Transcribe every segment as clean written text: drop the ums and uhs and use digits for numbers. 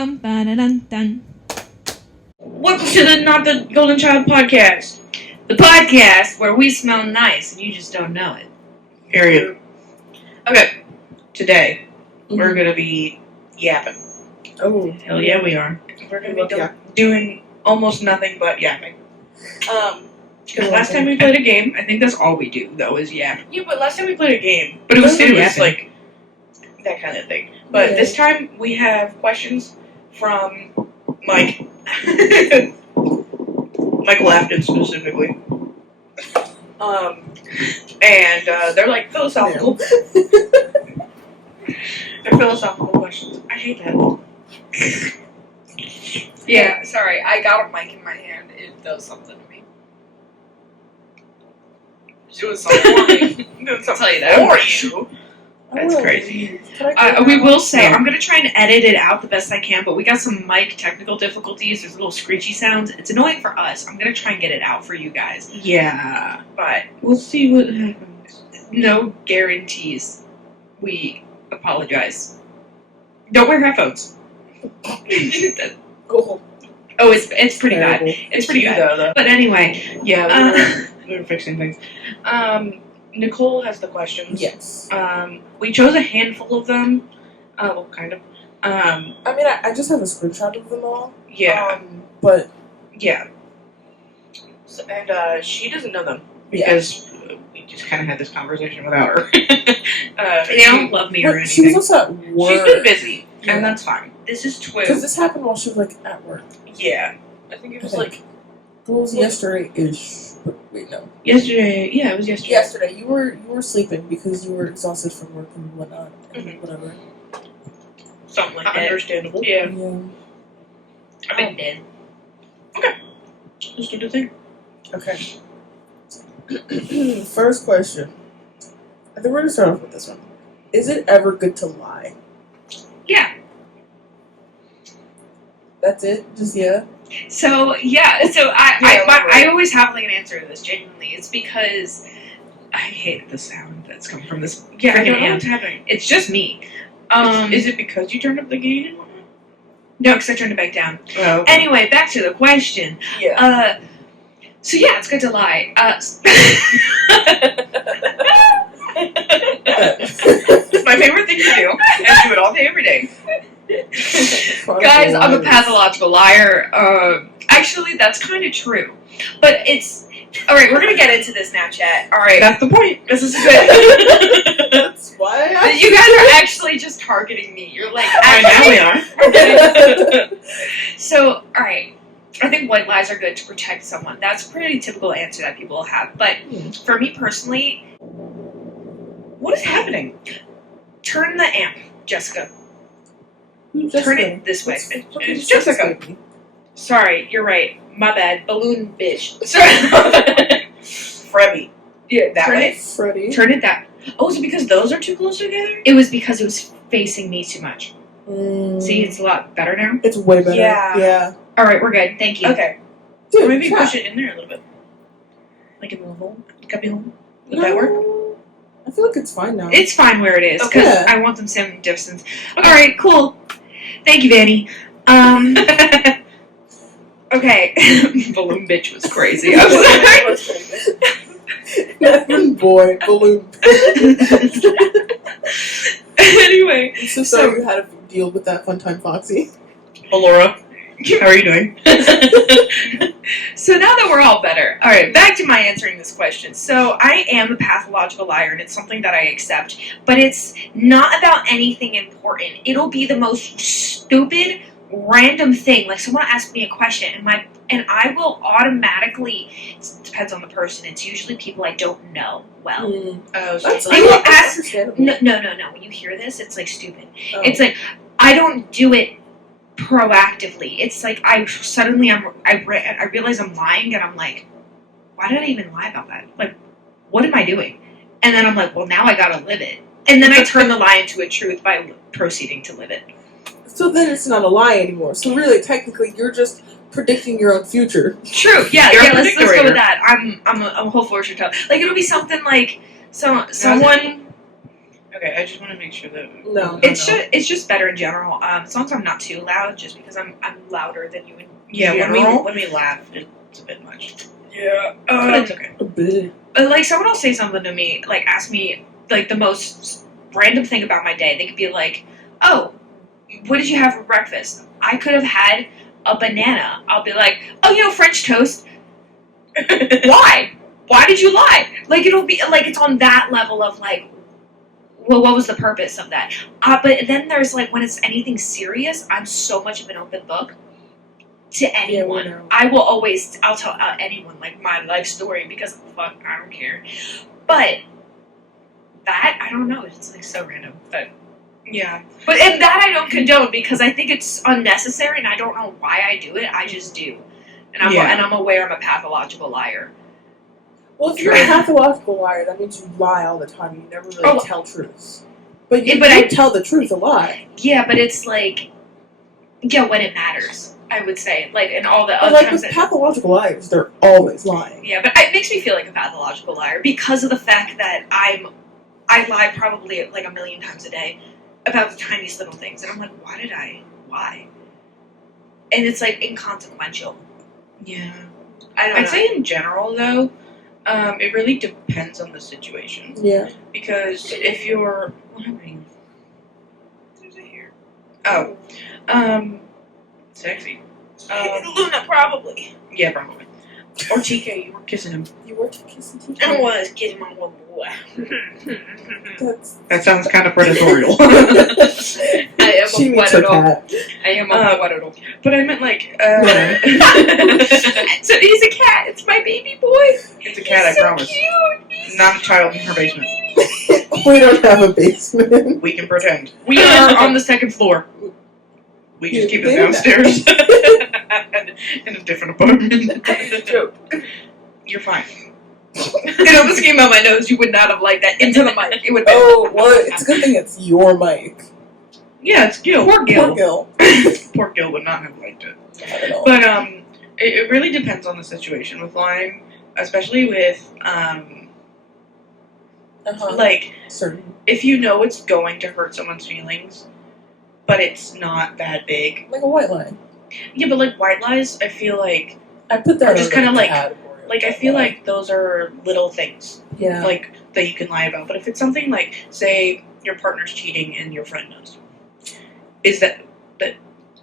bum ba da dun dun. Welcome to the Not the Golden Child podcast. The podcast where we smell nice and you just don't know it. Period. Okay, today we're going to be yapping. Oh. Hell yeah, we are. We're going to be doing almost nothing but yapping. Because last time we played a game, I think that's all we do, though, is yap. Yeah, but last time we played a game, but it was like that kind of thing. But this time we have questions from Mike. Michael Afton specifically. And they're like philosophical. They're philosophical questions. I hate that. Yeah, sorry, I got a mic in my hand. It does something to me. It's doing something for me. Doing something tell you that. for you. That's crazy. We We will say, I'm going to try and edit it out the best I can, but we got some mic technical difficulties. There's little screechy sounds. It's annoying for us. I'm going to try and get it out for you guys. Yeah. But we'll see what happens. No guarantees. We apologize. Don't wear headphones. Cool. Oh, it's pretty bad. Terrible. It's pretty bad. Though. But anyway, Yeah, we were fixing things. Nicole has the questions. yes. We chose a handful of them. Well, kind of. I mean, I just have a screenshot of them all. Yeah. But Yeah. So, and she doesn't know them because we just kind of had this conversation without her. They don't love me or but she anything. was also at work. She's been busy, Yeah. and that's fine. This is Because true. this happened while she was like at work. Yeah. I think it was like It was yesterday-ish. But wait, no. yesterday. Yeah, it was yesterday. Yesterday, you were sleeping because you were exhausted from work and whatnot and whatever. Something like that. Understandable. Yeah. Yeah. I've been dead. Okay. Let's do the thing. Okay. First question. I think we're gonna start off with this one. Is it ever good to lie? Yeah. That's it? Just yeah? So I always have like an answer to this. Genuinely, it's because I hate the sound that's coming from this. Yeah, I don't know what's happening. It's just me. Is it because you turned up the gain and whatnot? No, because I turned it back down. Oh, okay. Anyway, back to the question. Yeah. So yeah, it's good to lie. It's my favorite thing to do, and I do it all day, every day. Guys, I'm a pathological liar. Actually, that's kind of true. But it's... Alright, we're going to get into this now, chat. Alright. That's the point. This is good. That's why You guys are actually just targeting me. You're like... now we are. So, alright. I think white lies are good to protect someone. That's a pretty typical answer that people have. But for me personally... What is happening? Turn the amp, Jessica. Turn it this way. It's Jessica. Sorry, you're right. My bad. Balloon bitch. Sorry. Freddy. Yeah, that way. Freddy. Turn it that. Oh, is it because those are too close together? It was because it was facing me too much. See, it's a lot better now. It's way better. Yeah. Yeah. Alright, we're good. Thank you. Okay. Dude, Maybe push it in there a little bit. Like in the hole. Cubby hole. Would that work? I feel like it's fine now. It's fine where it is, because Okay. I want them same distance. Alright, cool. Thank you, Vanny. Okay. Balloon bitch was crazy. I'm sorry. Nothing boy, balloon. Anyway. I'm so sorry you had to deal with that fun time, Foxy. Well, Laura, how are you doing? So now that we're all better, all right, back to my answering this question. So I am a pathological liar, and it's something that I accept, but it's not about anything important. It'll be the most stupid, random thing. Like someone asks me a question, and I will automatically. It depends on the person. It's usually people I don't know well. Oh, They will ask. understandable. No. When you hear this, it's like stupid. Oh. It's like I don't do it proactively. It's like I realize I'm lying, and I'm like, why did I even lie about that? Like, what am I doing? And then I'm like, well, now I gotta live it. And then I turn the lie into a truth by proceeding to live it. So then it's not a lie anymore. So really, technically, you're just predicting your own future. True. Yeah. You're a Let's go predictor. with that. I'm a hopeful fortune teller. Like it'll be something like someone. Okay, I just want to make sure that No. It's just better in general. As long as I'm not too loud, just because I'm louder than you. Yeah, general. when we laugh, it's a bit much. Yeah. But it's okay. A bit. Like someone will say something to me, like ask me like the most random thing about my day. They could be like, "Oh, what did you have for breakfast?" I could have had a banana. I'll be like, "Oh, French toast." Why? Why did you lie? Like it'll be like it's on that level of like, well, what was the purpose of that? But then there's like when it's anything serious, I'm so much of an open book to anyone. know. I'll tell anyone like my life story because fuck, I don't care. But that I don't know. It's like so random, but Yeah. and that I don't condone because I think it's unnecessary and I don't know why I do it. I just do, and I'm aware I'm a pathological liar. Well, if you're a pathological liar, that means you lie all the time. You never really tell truths. But you I tell the truth a lot. Yeah, but it's like, when it matters, I would say. Like, in all the But other like times with pathological liars, they're always lying. yeah, but it makes me feel like a pathological liar because of the fact that I lie probably like a million times a day about the tiniest little things. And I'm like, why did I lie? And it's like inconsequential. Yeah. I don't know. I'd say in general, though, it really depends on the situation. Yeah. Because if you're... What happened? There's a hair. Oh. Sexy. Luna, probably. Yeah, probably. Or TK, you were kissing him. You were kissing teeth? I was kidding my little boy. That sounds kind of predatorial. I am She a meets her weirdo. cat. I am a weirdo. But I meant like... So he's a cat. It's my baby boy. It's a cat, He's I so promise. cute. Not a child in her basement. We don't have a basement. We can pretend. We are on the second floor. We just keep it downstairs. In a different apartment. Joke. You're fine. It almost came out my nose. You would not have liked that into the mic. It would. Oh, well, it's a good thing it's your mic. Yeah, it's Gil. Poor Gil. Poor Gil. Poor Gil would not have liked it. I don't know. But it really depends on the situation with lying, especially with like Certain. if you know it's going to hurt someone's feelings, but it's not that big. Like a white lie. Yeah, but like white lies, I feel like I put that Or just under kinda the like- category of I white feel lie. like those are little things Yeah. like that you can lie about. But if it's something like, say, your partner's cheating and your friend knows, is that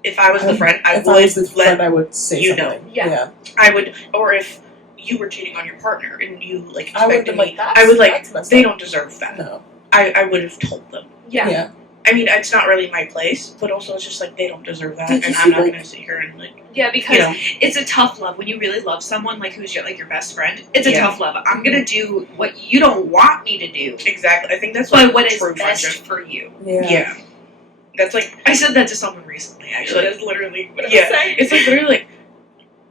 if I was the friend, I if I was the would friend, let I would say you know. something. Yeah. I would, or if you were cheating on your partner and you like I would expected be me, like, that's, I would like that's messed they up. don't deserve that. No. I would have told them. Yeah. I mean, it's not really my place, but also it's just like they don't deserve that, Did you and see, I'm not like- going to sit here and like Yeah, because you know. it's a tough love when you really love someone, like who's your best friend. It's a Yeah. tough love. I'm gonna do what you don't want me to do, Exactly. I think that's but like what is true best friendship. for you. Yeah. That's like I said that to someone recently. Actually, Like- that's literally what I yeah. was saying. It's like literally like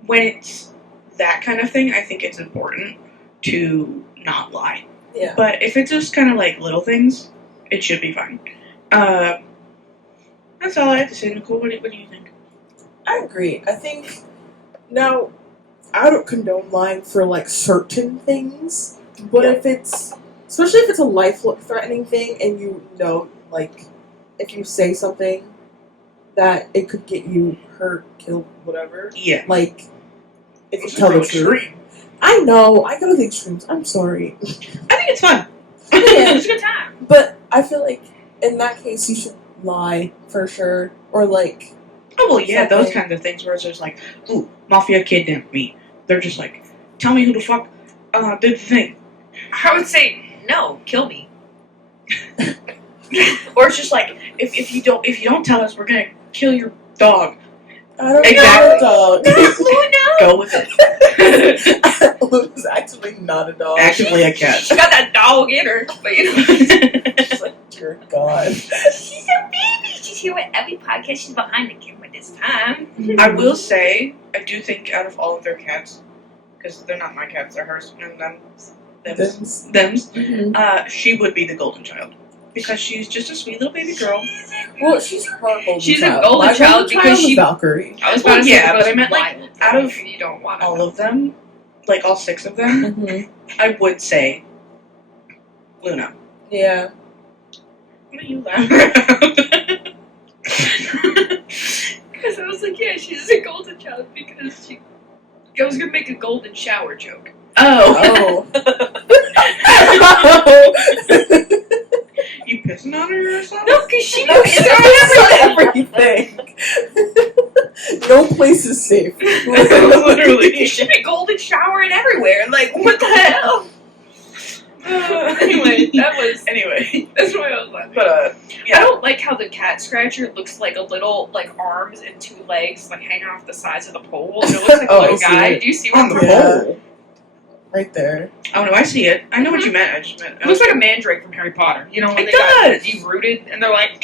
when it's that kind of thing. I think it's important to not lie. Yeah. But if it's just kind of like little things, it should be fine. That's all I have to say, Nicole. What do you think? I agree. I think now I don't condone lying for like certain things, but Yeah. if it's especially if it's a life-threatening thing and you know, like if you say something that it could get you hurt, killed, whatever. Yeah. Like if you It's tell real the truth. extreme. I know I go to the extremes. I'm sorry, I think it's fun. It's a good time. but I feel like in that case you should lie for sure, or like Oh well, yeah, those Something. kinds of things where it's just like, ooh, mafia kidnapped me. They're just like, tell me who the fuck did the thing. I would say no, kill me. Or it's just like, if you don't tell us, we're gonna kill your dog. I don't Exactly. know a dog. Go with it. Luna's actually not a dog. Actively a cat. She got that dog in her, but you know. She's like, dear God. She's a baby. She's here with every podcast. She's behind the camera this time. I will say, I do think out of all of their cats, because they're not my cats, they're hers and them's, Mhm. she would be the golden child. Because she's just a sweet little baby girl. Well, she's her golden She's a child. golden My child because is she- Valkyrie. I was Well, about to yeah, say, but I meant, like, wild, out of you don't want All of them, like all 6 of them, Mm-hmm. I would say Luna. Yeah. What are you laughing at? Because I was like, yeah, she's a golden child because she. I was gonna make a golden shower joke. Oh. Oh. You pissing on her or something? No, because she No, is everything. No place is safe. Literally. You should be golden showering everywhere. Like, what the hell? Anyway, that's why I was laughing. But I yeah. don't like how the cat scratcher looks like a little, like, arms and 2 legs, like, hanging off the sides of the pole. And it looks like a Oh, I little see guy. it. Do you see On what the I'm Yeah. pole. Right there. Oh no, I see it. I know what you meant. I just meant. It looks like a mandrake from Harry Potter. You know when It they got does. derooted and they're like,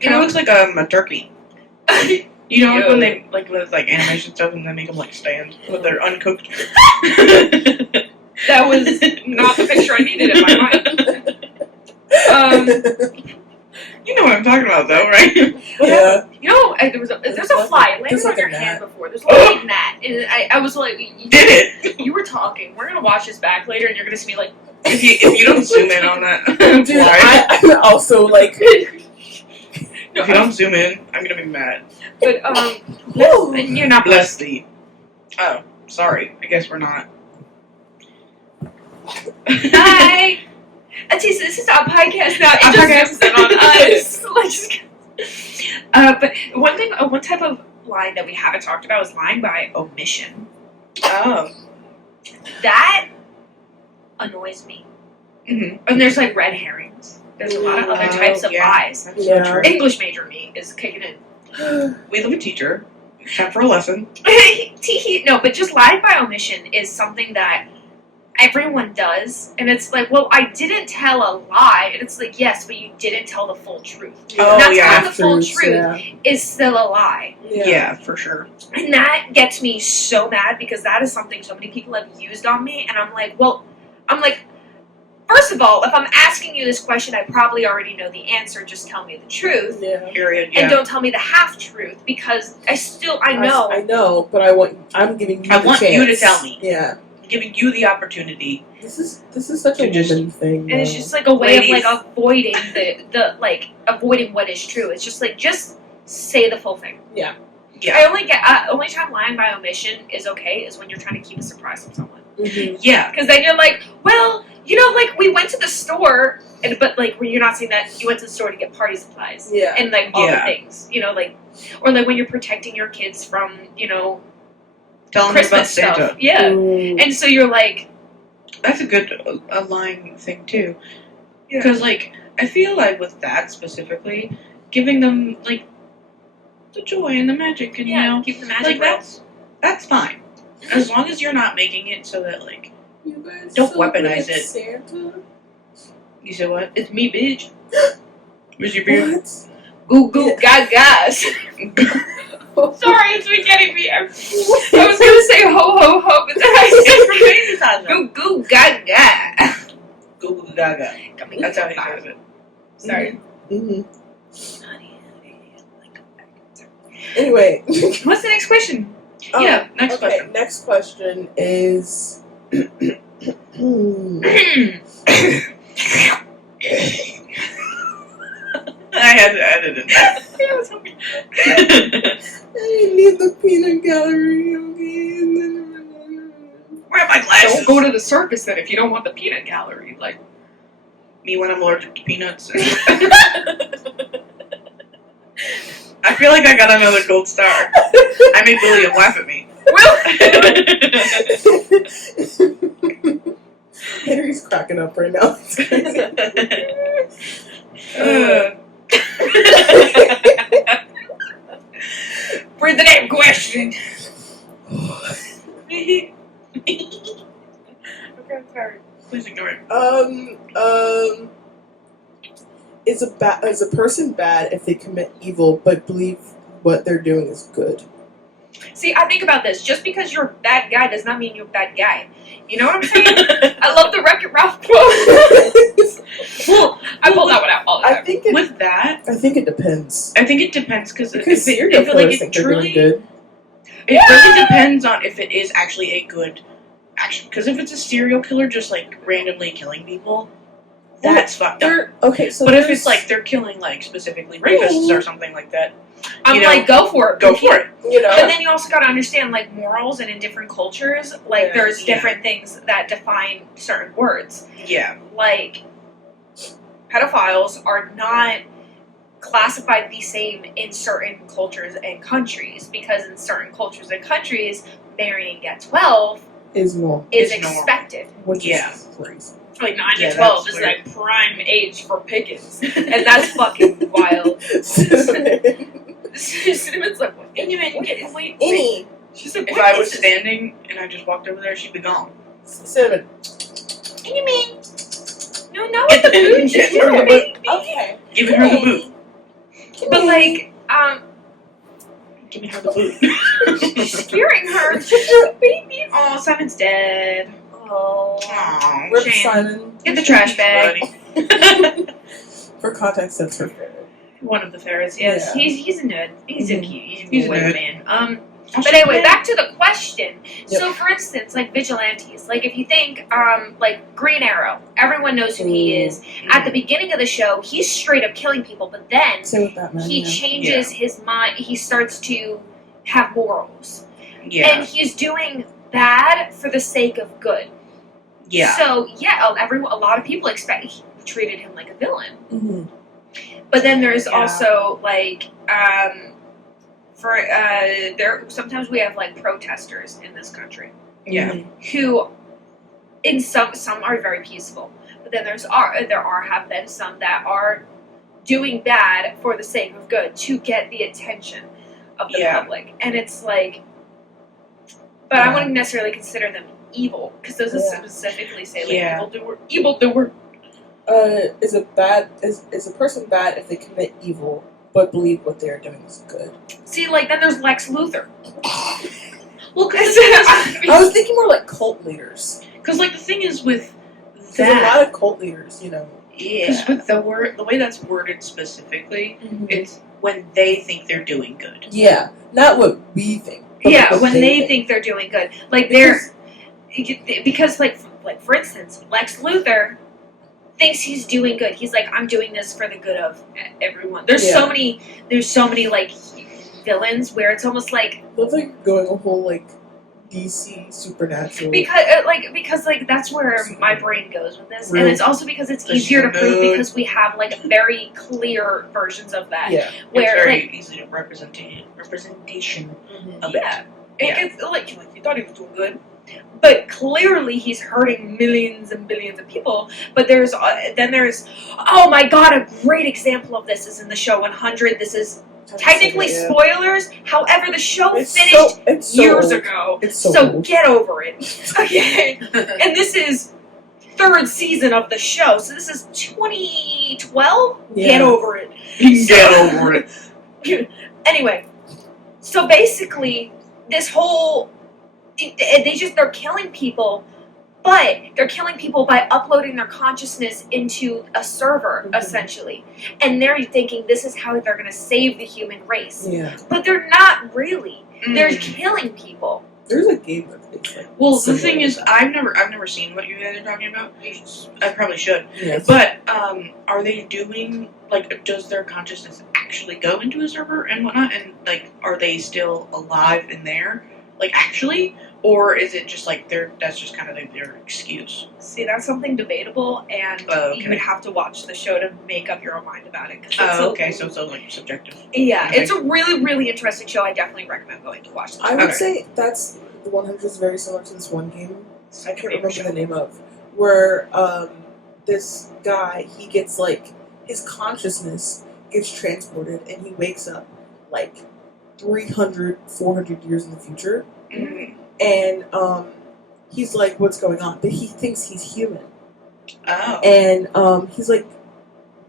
Kind of looks like a turkey. You know, like Ew. when they like with like animation stuff and they make them like stand with their uncooked. that was not the picture I needed in my mind. You know what I'm talking about, though, right? Yeah. You know, there's a fly. It landed There's on like a your hand gnat. before. There's a little gnat. And I was like, Did it? you were talking. We're gonna watch this back later, and you're gonna see me like, If you don't zoom in on that Dude, fly, I'm also like, no, if you don't zoom in, I'm gonna be mad. but whoa. you're not Bless thee. Oh, sorry. I guess we're not. Hi. Atisa, this is our podcast now. It Our just podcast. zooms in on us. But one type of line that we haven't talked about is lying by omission. Oh. That annoys me. Mm-hmm. And there's like red herrings. There's a lot of other types of lies. That's Yeah. so true. English major me is kicking in. We love a teacher. Time for a lesson. No, but just lying by omission is something that everyone does, and it's like, well, I didn't tell a lie, and it's like, yes, but you didn't tell the full truth. Oh, Not yeah. telling the full Truths, truth yeah. is still a lie, Yeah. For sure. and that gets me so mad because that is something so many people have used on me, and I'm like, first of all, if I'm asking you this question, I probably already know the answer. Just tell me the truth. Yeah. Period. And Yeah. don't tell me the half truth because I know. I know, but I'm giving you I the want chance. you to tell me. Yeah. Giving you the opportunity. This is such a To just- woman thing. And it's though. just like a way Ladies. of like avoiding avoiding what is true. It's just like just say the full thing. Yeah. Yeah. Only time lying by omission is okay is when you're trying to keep a surprise from someone. Mhm. Yeah. Because then you're like, well, like we went to the store, but like when you're not saying that, you went to the store to get party supplies Yeah. and like all the Yeah. things, like, or like when you're protecting your kids from Tell them about Christmas Santa. stuff. Yeah. Ooh. And so you're like, That's a good lying thing too. Yeah. Because like I feel like with that specifically, giving them like the joy and the magic and keep the magic like real. that's fine. As long as you're not making it so that like You guys Don't celebrate weaponize it. Santa? you said what? It's me, bitch. Where's your beard? What? Goo goo gaga. Sorry, it's been getting me. I was gonna say ho ho ho, but then I said goo goo gaga. Goo goo gaga. That's how he says it. Sorry. Mhm. Anyway. What's the next question? Oh, Yeah, next okay, question. Next question is. I had to edit it. I need the peanut gallery. Okay. Where are my glasses? Don't go to the circus then if you don't want the peanut gallery. Like, Me when I'm allergic to peanuts. I feel like I got another gold star. I made William laugh at me. Henry's cracking up right now. It's crazy. for the next question. Okay, I'm sorry. Please ignore it. Is a person bad if they commit evil but believe what they're doing is good? See, I think about this. Just because you're a bad guy does not mean you're a bad guy. You know what I'm saying? I love the Wreck-It Ralph quote. Well, I pull that one out all the I time. think with that, it depends. I think it depends because Serial killers think they're doing good. It really depends on if it is actually a good action. Because if it's a serial killer just like randomly killing people, that's fucked up. Okay, so But if there's- it's like they're killing like specifically rapists or something like that, I'm you know, like, go for it. go for it. you know, But then you also got to understand, like, morals, and in different cultures, like, Yeah. there's Yeah. different things that define certain words. Yeah. Like, pedophiles are not classified the same in certain cultures and countries, because in certain cultures and countries, marrying at 12 is normal, is It's normal. expected. which Yeah. is crazy. Like, 9 Yeah, to 12 that's is weird. like prime age for pickings. And that's fucking wild. Cinnamon's like, what? Wait. Any She's like, If what I is was this? standing and I just walked over there, she'd be gone. cinnamon. No, not with the boot. Get She's her a the baby. Okay. Giving her the boot. But like, Giving her the boot. scaring her. She's a baby. Oh, Simon's dead. Oh. Aw, Rip shame. Simon. Get the trash bag. Buddy. For context, that's her favorite. One of the ferrets. Yes, Yeah. he's a nerd. He's a Mhm. cute. He's a boy nerd. man. But anyway, back to the question. So, for instance, like vigilantes, like if you think, like Green Arrow, everyone knows who he is. At the beginning of the show, he's straight up killing people, but then Same with Batman. he yeah. changes his mind. He starts to have morals, Yeah. and he's doing bad for the sake of good. Yeah. So a lot of people treated him like a villain. Mhm. But then there's Yeah. also like there sometimes we have like protesters in this country Yeah. who in some are very peaceful, but then there have been some that are doing bad for the sake of good to get the attention of the Yeah. public, and it's like, but I Yeah. wouldn't necessarily consider them evil, because those Yeah. specifically say like Yeah. evildoer. Is a person bad if they commit evil but believe what they are doing is good? See, like then there's Lex Luthor. Well, I was thinking more like cult leaders. because like the thing is with Because that, a lot of cult leaders, you know. because with the way that's worded specifically, it's when they think they're doing good. Yeah, not what we think. but Yeah, what when they think they're doing good, like because like for instance, Lex Luthor thinks he's doing good. He's like, I'm doing this for the good of everyone. There's so many like villains where it's almost like Looks like going a whole like DC supernatural. because that's where my brain goes with this, and it's also because it's easier to prove because we have like very clear versions of that. yeah. It's Where very like easy to representation of yeah, Yeah. it gets like you thought he was doing good, but clearly he's hurting millions and billions of people. But there's oh my god, a great example of this is in the show 100. This is technically Yeah. spoilers. However, the show It's finished it's so years old. ago, It's so so old. get over it. Okay, and this is third season of the show, so this is 2012. Yeah. Get over it. Get over it. Anyway, so basically, this whole they're killing people, but they're killing people by uploading their consciousness into a server, Mhm. essentially, and they're thinking this is how they're going to save the human race, Yeah. but they're not really. They're Mm. killing people. There's a game that it's like. Well, the similar thing to is, that. I've never seen what you guys are talking about. I probably should. Yes. But are they doing like? Does their consciousness actually go into a server and whatnot? And like, are they still alive in there? Like actually, or is it just like that's just kind of like their excuse? See, that's something debatable, and Oh, okay. you would have to watch the show to make up your own mind about it. 'Cause it's Oh, a- okay. So like subjective. Yeah, Okay. it's a really, really interesting show. I definitely recommend going to watch. I would Okay. say that's the 100 is very similar to this one game. I can't remember Show. the name of, where this guy, he gets like his consciousness gets transported and he wakes up like 300, 400 years in the future, Mm. and he's like, what's going on? But he thinks he's human, Oh. and he's like,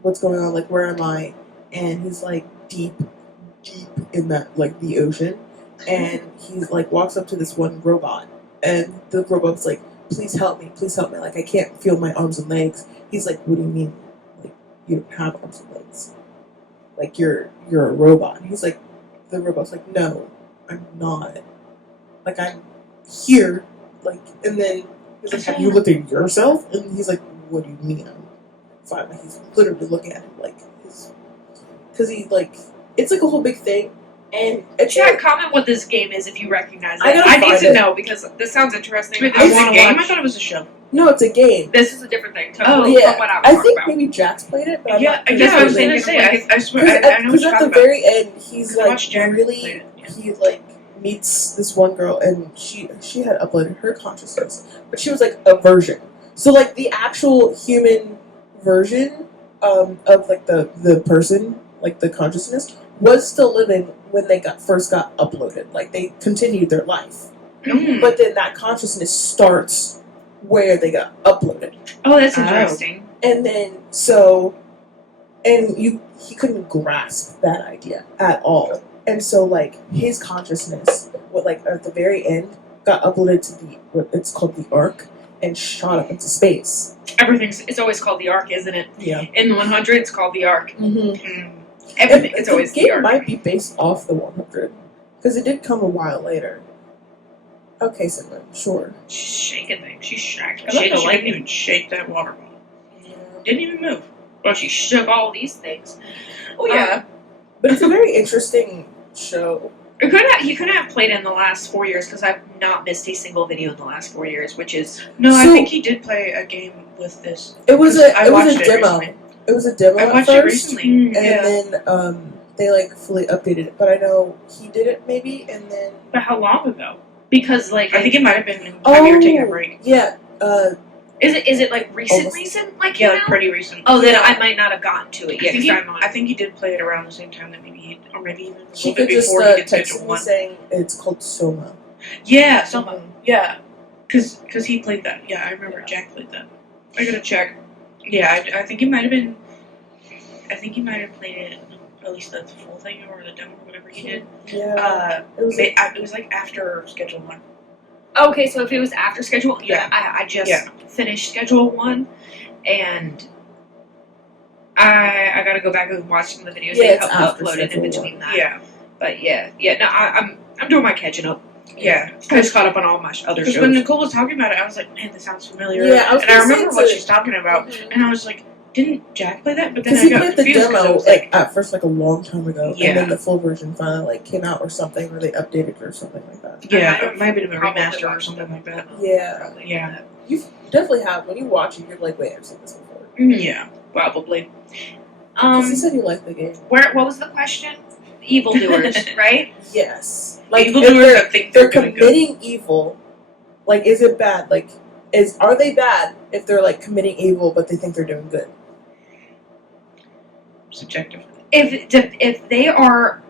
what's going on? Like, where am I? And he's like deep in that like the ocean, and he's like walks up to this one robot, and the robot's like, please help me, like I can't feel my arms and legs. He's like, what do you mean, like you don't have arms and legs, like you're a robot? And he's like, the robot's like, no, I'm not, like I'm here, like, and then he's like, have you looked at yourself? And he's like, what do you mean I'm fine. Like he's literally looking at him like because he like it's like a whole big thing, and it's Chat, like, comment what this game is if you recognize it. I gotta I need find to it. know because this sounds interesting. Wait, I this is want a to game? I watch. thought it was a show. no, it's a game. This is a different thing. Oh, Totally Yeah, from what I was I talking think about. maybe Jack's played it, but I'm Yeah, not I guess I was thinking gonna of say. like- I swear, I know what Because you're at the talking about. very end, he's I like watched Jack really play it, yeah. he like meets this one girl, and she had uploaded her consciousness, but she was like a version. So like the actual human version of like the person, like the consciousness, was still living when they first got uploaded. Like they continued their life, Mm. but then that consciousness starts where they got uploaded, Oh, that's Oh. interesting. and then he couldn't grasp that idea at all. And so, like, his consciousness, what like at the very end, got uploaded to what it's called the Ark, and shot up into space. It's always called the Ark, isn't it? Yeah. In the 100, it's called the Ark. Mm-hmm. Mm. Everything, it's always the the game Ark. might be based off the 100 because it did come a while later. Okay, Simon, sure. She's shaking things. She's shaking. I love Shake how a she leg. didn't even shake that water bottle. Yeah. Didn't even move. Well, she shook all these things. Oh yeah. But it's a very interesting show. He couldn't have played it in the last 4 years because I've not missed a single video in the last 4 years, which is No, I So- think he did play a game with this. It was I it was watched a it demo. recently. It was a demo I at watched it first, recently. and Yeah. then they like fully updated it. But I know he did it maybe, and then but how long ago? Because like I think it might have been time you were taking a break. yeah, is it like recent Almost. like Yeah, came like out? pretty recent. Oh, then Yeah. I might not have gotten to it I yet think, because I'm on. I think he did play it around the same time that maybe or maybe even a she little bit could just before he did text schedule me one. saying it's called Soma. Yeah, someone. Mhm. Yeah, because he played that. Yeah, I remember Yeah. Jack played that. I gotta check. Yeah, I think he might have been. I think he might have played it at least the full thing or the demo or whatever he did. Yeah, it was It was like after schedule one. Okay, so if it was after schedule, Yeah. I just Yeah. finished schedule one, and I got to go back and watch some of the videos Yeah, they it's after uploaded in schedule between that. Yeah, But yeah, no, I'm doing my catching up. yeah. I just caught up on all my other Because shows. when Nicole was talking about it, I was like, man, this sounds familiar. Yeah, I was and I gonna say remember what too. she's talking about. Mhm. And I was like, didn't Jack play that? But then Because I he got played the confused 'cause I demo was like at first like a long time ago, Yeah. and then the full version finally like came out or something, or they updated it or something like that. yeah, I it might have been a probably remaster or watched something like that. Yeah, Probably. Yeah. you definitely have. When you watch it, you're like, wait, I've seen this before. Yeah. Probably. Because you said you liked the game. What was the question? Evildoers, right? Yes, Like, like evil if doers that think they're they're doing good. committing evil. Like, is it bad? Like, are they bad if they're like committing evil but they think they're doing good? Subjective. If they are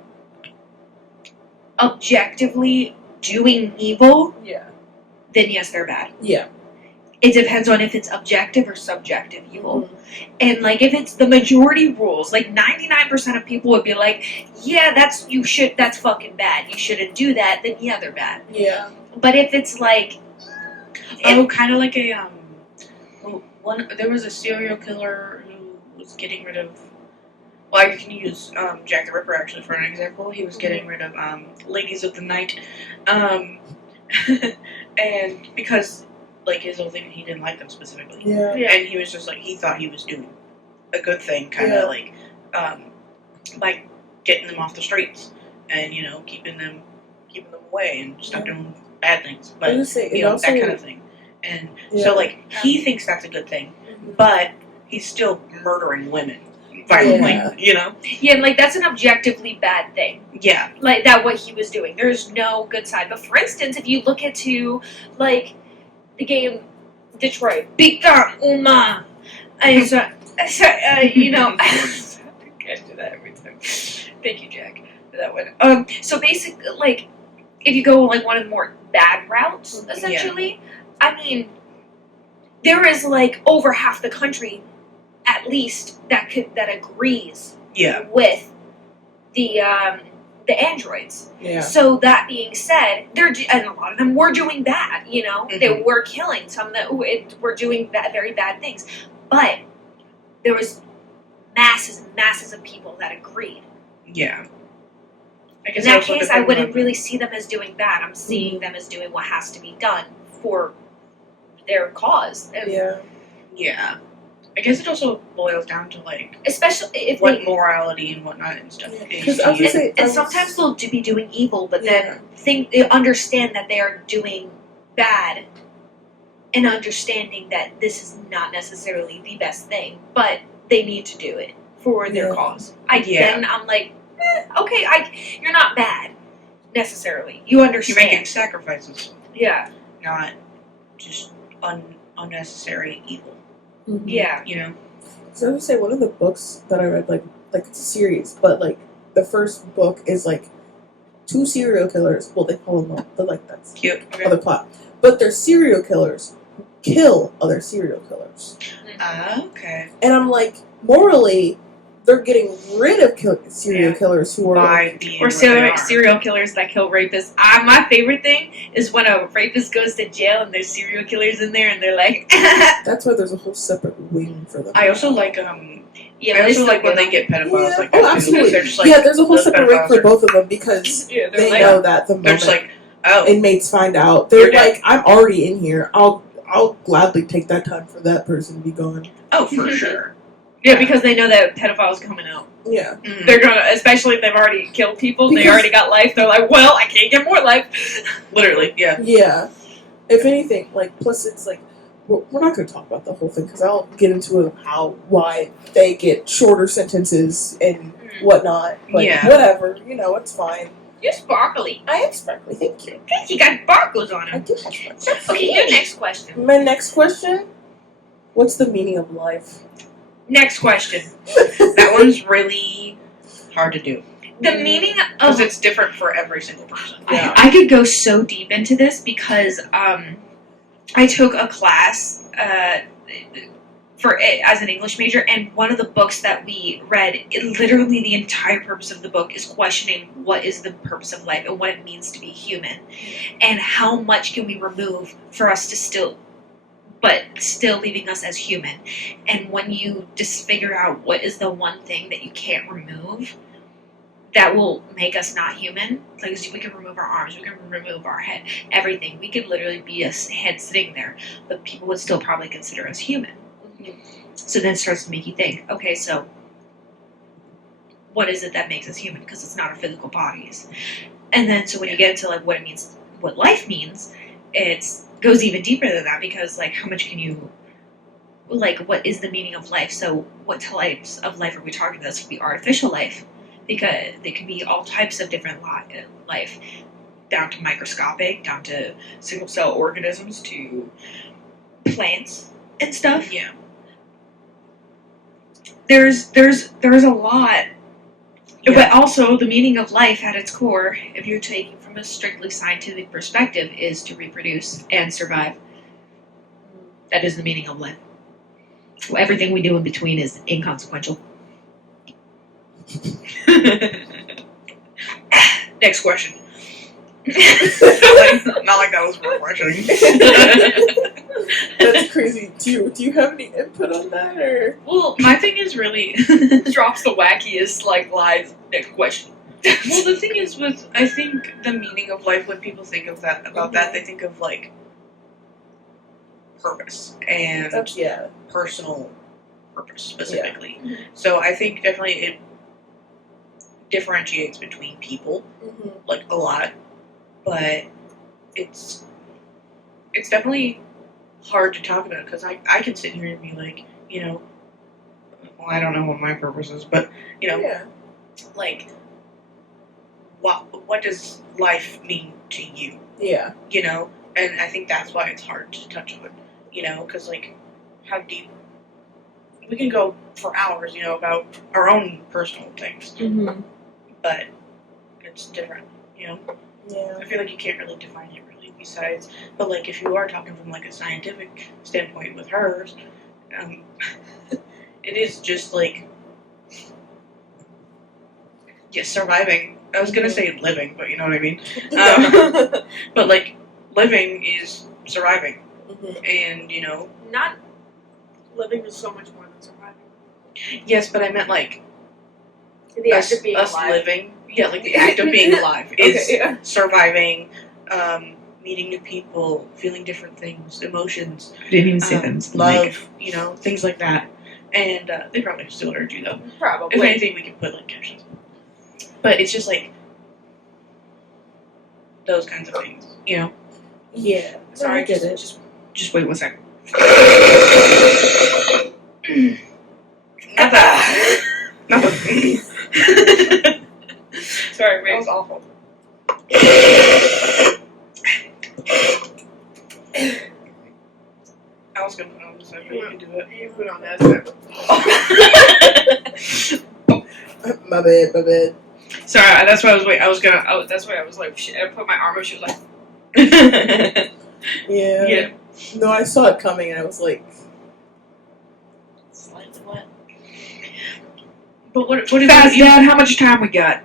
objectively doing evil, Yeah. then yes, they're bad. Yeah. It depends on if it's objective or subjective evil. Mhm. And like if it's the majority rules, like 99% of people would be like, yeah, that's fucking bad. You shouldn't do that. Then yeah, they're bad. Yeah. But if it's like, Oh, kind of like a there was a serial killer who was getting rid of. Well, I can use Jack the Ripper actually for an example. He was getting rid of ladies of the night, and because like his whole thing, he didn't like them specifically, Yeah. yeah, and he was just like he thought he was doing a good thing, kind of like getting them off the streets and keeping them away and stop doing bad things, I but was gonna say it also that kind of thing. And yeah. so like he thinks that's a good thing, Mhm. but he's still murdering women violently. Yeah. yeah, and like that's an objectively bad thing. Yeah. Like that what he was doing. There's no good side. But for instance, if you look into like the game Detroit, Become Uma, I can't do that every time. Thank you, Jack, for that one. So basically, like if you go like one of the more bad routes, essentially, I mean, there is like over half the country, at least that agrees Yeah. with the androids. Yeah. So that being said, and a lot of them were doing bad. They Mhm. were killing some that were doing very bad things, but there was masses and masses of people that agreed. Yeah. I In guess that also case, I depends wouldn't on- really see them as doing bad. I'm seeing them as doing what has to be done for their cause. And Yeah. Yeah. I guess it also boils down to like especially if what they. morality and whatnot and stuff Yeah, is 'cause to I was you. gonna say- And sometimes they'll be doing evil, but Yeah. then understand that they are doing bad, and understanding that this is not necessarily the best thing, but they need to do it for their Yeah. cause. Yeah. Then I'm like, okay, you're not bad necessarily. You You're understand. making sacrifices, Yeah, not just unnecessary evil. Mhm. yeah. You know. So I would say one of the books that I read, like it's a series, but like the first book is like 2 serial killers. Well, they call them but like that's Cute. Okay. other plot. But they're serial killers who kill other serial killers. Okay. And I'm like, morally, they're getting rid of serial Yeah. killers who are By being Or what they are. serial killers that kill rapists. My favorite thing is when a rapist goes to jail and there's serial killers in there and they're like, That's why there's a whole separate wing for them. I also like yeah, I but also they like when still they get pedophiles Yeah. like Oh, that too, absolutely. because they're just like yeah, there's a whole those separate ring pedophiles for are- both of them because yeah, they're they like, know that the they're just moment like, oh, inmates find out, You're they're dead. like, I'm already in here. I'll gladly take that time for that person to be gone. oh, for sure. yeah, because they know that pedophiles coming out. Yeah. Mhm. They're gonna, especially if they've already killed people, they Because- already got life. They're like, well, I can't get more life. Literally, yeah. Yeah. If anything, like, plus it's like, we're not going to talk about the whole thing because I'll get into why they get shorter sentences and whatnot. But Yeah. whatever, it's fine. You're sparkly. I am sparkly, thank you. You got sparkles on I him. do have sparkles. Okay, your next question. My next question: what's the meaning of life? Next question. That one's really hard to do The meaning because of it's different for every single person. Yeah. I could go so deep into this because I took a class as an English major, and one of the books that we read, literally the entire purpose of the book is questioning what is the purpose of life and what it means to be human, and how much can we remove for us to still leaving us as human. And when you just figure out what is the one thing that you can't remove, that will make us not human. Like, we can remove our arms, we can remove our head, everything. We could literally be a head sitting there, but people would still probably consider us human. So then it starts to make you think, okay, so what is it that makes us human? Because it's not our physical bodies. And then so when you get into like what it means, what life means, it goes even deeper than that, because like how much can you, like, what is the meaning of life? So what types of life are we talking about? This could be artificial life, because there could be all types of different life, down to microscopic, down to single cell organisms, to plants and stuff. Yeah. There's a lot, Yeah. but also the meaning of life at its core, if you're taking from a strictly scientific perspective, is to reproduce and survive. That is the meaning of life. Well, everything we do in between is inconsequential. Next question. Not like that was refreshing. That's crazy. Do you have any input on that, or? Well, my thing is really Drops the wackiest like lies. Next question. well. The thing is with I think the meaning of life. When people think of that that, they think of like purpose and That's personal purpose specifically. Yeah. So I think definitely it differentiates between people like a lot, but it's definitely hard to talk about because I can sit here and be like, well, I don't know what my purpose is, but Yeah. like what does life mean to you? Yeah. And I think that's why it's hard to touch on, because like how deep we can go for hours, about our own personal things, Mm-hmm. but it's different, Yeah. I feel like you can't really define it really besides, but like if you are talking from like a scientific standpoint with hers, it is just like surviving. I was gonna say living, but you know what I mean. But like living is surviving, and Not living is so much more than surviving. yes, but I meant like The us, act of being us alive. living. Yeah, like the act of being alive is Okay, yeah. surviving, meeting new people, feeling different things, emotions, I didn't even love, things like that. and they probably still heard you though. Probably. If anything, we could put like captions. But it's just like those kinds of things, you know. Yeah. Sorry, I get it. Just wait 1 second. Not the. Sorry, it was awful. I was gonna put on this, but you can do it. You put on that. My bad. Sorry, that's why I was waiting. That's why I was like, shit. I put my arm up. She was like, Yeah. yeah. No, I saw it coming and I was like, Slightly wet. But what is Fast Dad, how much time we got?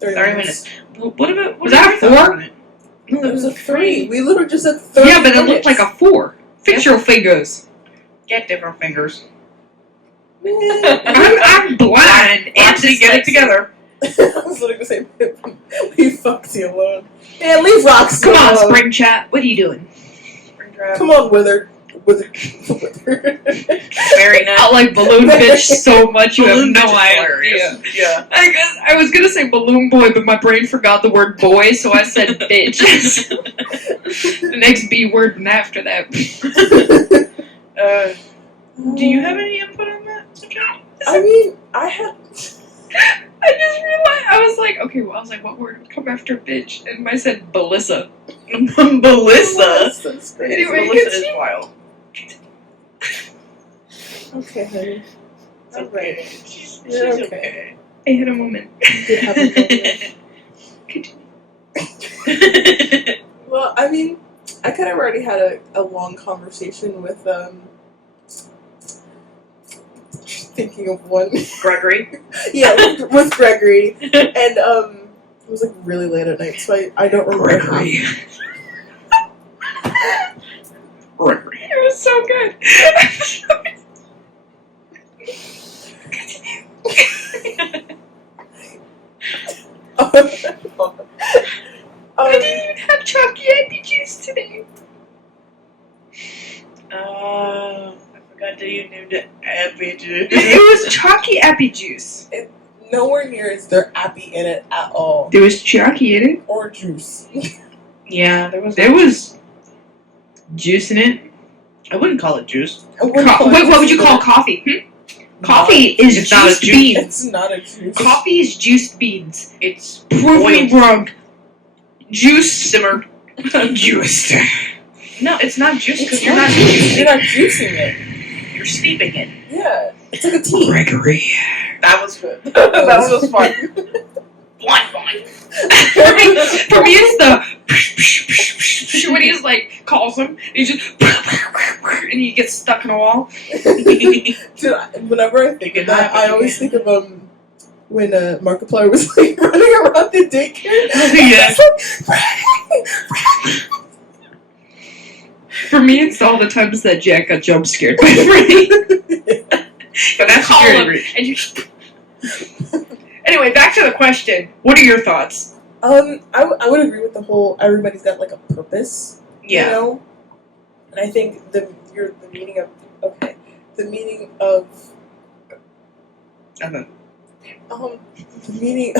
30 minutes. What about Was that a your thoughts 4? on it? No, it was a 3. We literally just said 30 Yeah, but it minutes. looked like a 4. Fix your fingers. Get different fingers. Man. I'm blind and Roxy, get it dyslexic. together. I was literally going to say, leave Foxy alone. Man, leave Roxy Come on, alone. Spring Chat. What are you doing? Come on, Wither. Very nice. I like Balloon Bitch so much you Balloon have Bitch no is idea. hilarious. Yeah. I was gonna say Balloon Boy, but my brain forgot the word boy, so I said bitch. The next B word and after that. Do you have any input on that? I mean, I had. I just realized, I was like, okay, well, I was like, what word would come after bitch? And I said Belissa. Melissa. That's great. Anyway, Melissa is wild. Okay, honey. It's okay. She's You're okay. I had a moment. You did have a moment. Well, I mean, I kind of already had a long conversation with, thinking of one. Gregory. Yeah, with Gregory. And, it was like really late at night, so I don't remember. Gregory. It was so good. I didn't even have chalky apple juice today. I forgot that you named it Abby. It was chalky apple juice. Nowhere near is there appy in it at all. There was chalky in it. Or juice. Yeah, there was juice in it. I wouldn't call it juice. Wait, what would you call coffee? Coffee is It's not a juiced juice. beans. It's not a juice. Coffee is juiced beans. It's Prove me boiled. wrong. Juice Simmered. juiced. No, it's not juice because It's you're not not juice. juicing. You're not juicing it. You're steeping it. Yeah. It's like a tea. Gregory. That was good. That was fun. One. For me, it's the when he's like calls him, and he just and he gets stuck in a wall. Dude, whenever I think You of can that, have what I you always can. think of when Markiplier was like running around the daycare. Yeah. For me, it's all the times that Jack got jump scared by Freddy. But that's Call him, scary. and you. Anyway, back to the question. What are your thoughts? I would agree with the whole everybody's got like a purpose. Yeah. You know? And I think the meaning of the meaning of Okay. the meaning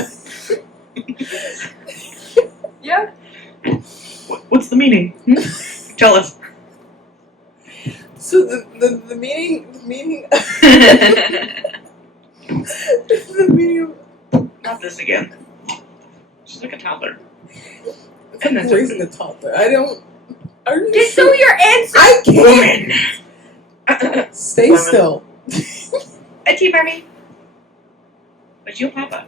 Yeah. What's the meaning? Tell us. so the meaning the meaning of Not this again. She's like a toddler. it's And like that's raising a toddler. I don't Just do your answer. I can't stay Women. still. Auntie Mommy. But you Papa.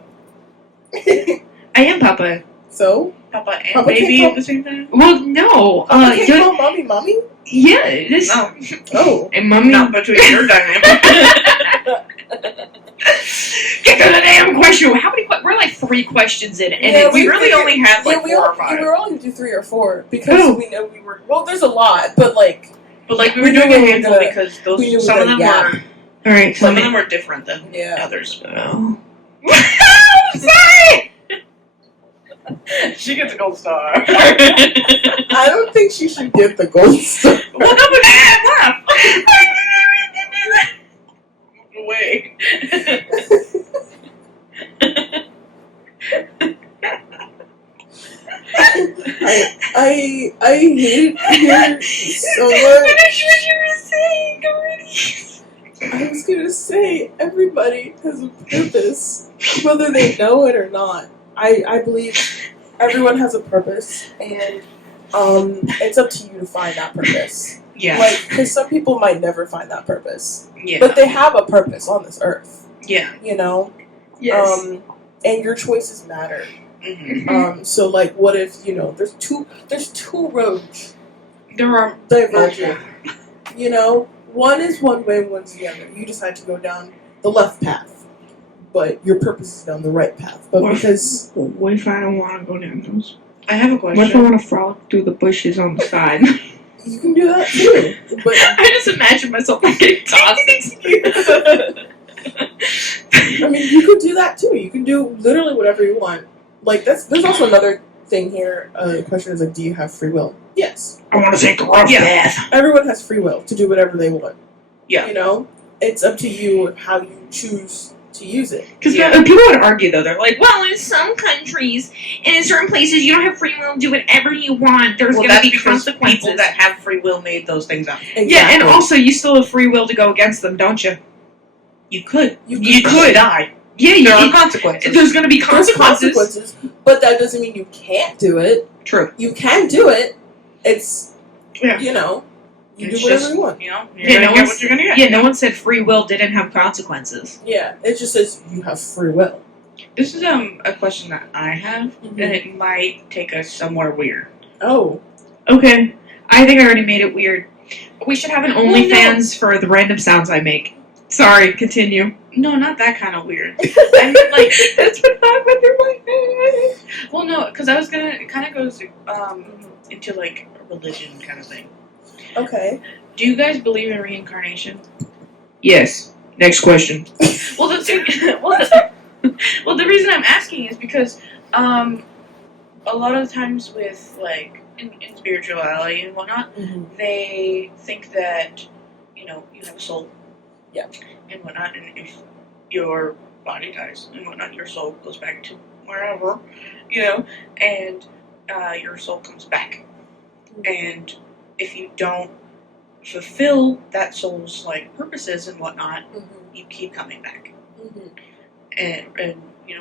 I am Papa. So Papa and Papa baby can't at the same time? Well, no. you can't call mommy. Yeah, this. No. Oh. And Mommy. Not between your dynamic. Get to the damn question. How many? We're like 3 questions in, and Yeah, it's we really only had like 4 or 5. We were only gonna do 3 or 4 because Oh. we know we were. Well, there's a lot, but like But like we We were knew doing we a were handful gonna- because we knew we some were of them gonna were all right. some of them were different than yeah. others. Oh. Sorry. She gets a gold star. I don't think she should get the gold star. Well, nobody laugh. I hate it here so much. Finish what you were saying already. I was gonna say everybody has a purpose, whether they know it or not. I believe everyone has a purpose, and it's up to you to find that purpose. Yeah. Like, because some people might never find that purpose, Yeah. but they have a purpose on this earth. Yeah. You know. Yes. And your choices matter. Mm-hmm. So like, what if there's two roads There are diverging. You know, one is one way, one's the other. You decide to go down the left path, but your purpose is down the right path. But What? because What if I don't want to go down those? I have a What if I question. want to frolic through the bushes on the side? you can do that too. But I just imagine myself like getting tossed. I mean, you could do that too. You can do literally whatever you want. Like there's also another thing here. The question is like, do you have free will? Yes. I want to take the rough Yeah. path. Everyone has free will to do whatever they want. Yeah. You know, it's up to you how you choose to use it. Because Yeah. people would argue though, they're like, well, in some countries and in certain places, you don't have free will to do whatever you want. There's Well, going to that's be because consequences. people that have free will made those things up. Exactly. Yeah, and also you still have free will to go against them, don't you? You could. You could. die. Yeah, There are you, consequences. there's going to be There's consequences. consequences, but that doesn't mean you can't do it. True. You can do it. It's Yeah. you know, you It's do whatever just, you want. You know, you're Yeah, gonna no get one's- what you're gonna get. Yeah, no one said free will didn't have consequences. Yeah, it just says you have free will. This is a question that I have, and it might take us somewhere weird. Oh, Okay. I think I already made it weird. We should have an Well, OnlyFans for the random sounds I make. Sorry, continue. No, not that kind of weird. I mean, like, That's what I went through my head. well, no, because I was gonna. It kind of goes into like a religion kind of thing. okay. Do you guys believe in reincarnation? Yes. Next question. Well, the thing, well, the reason I'm asking is because a lot of the times with like in spirituality and whatnot, they think that you have a soul, Yeah. and whatnot, and if your body dies and whatnot, your soul goes back to wherever, and your soul comes back, and if you don't fulfill that soul's like purposes and whatnot, you keep coming back. And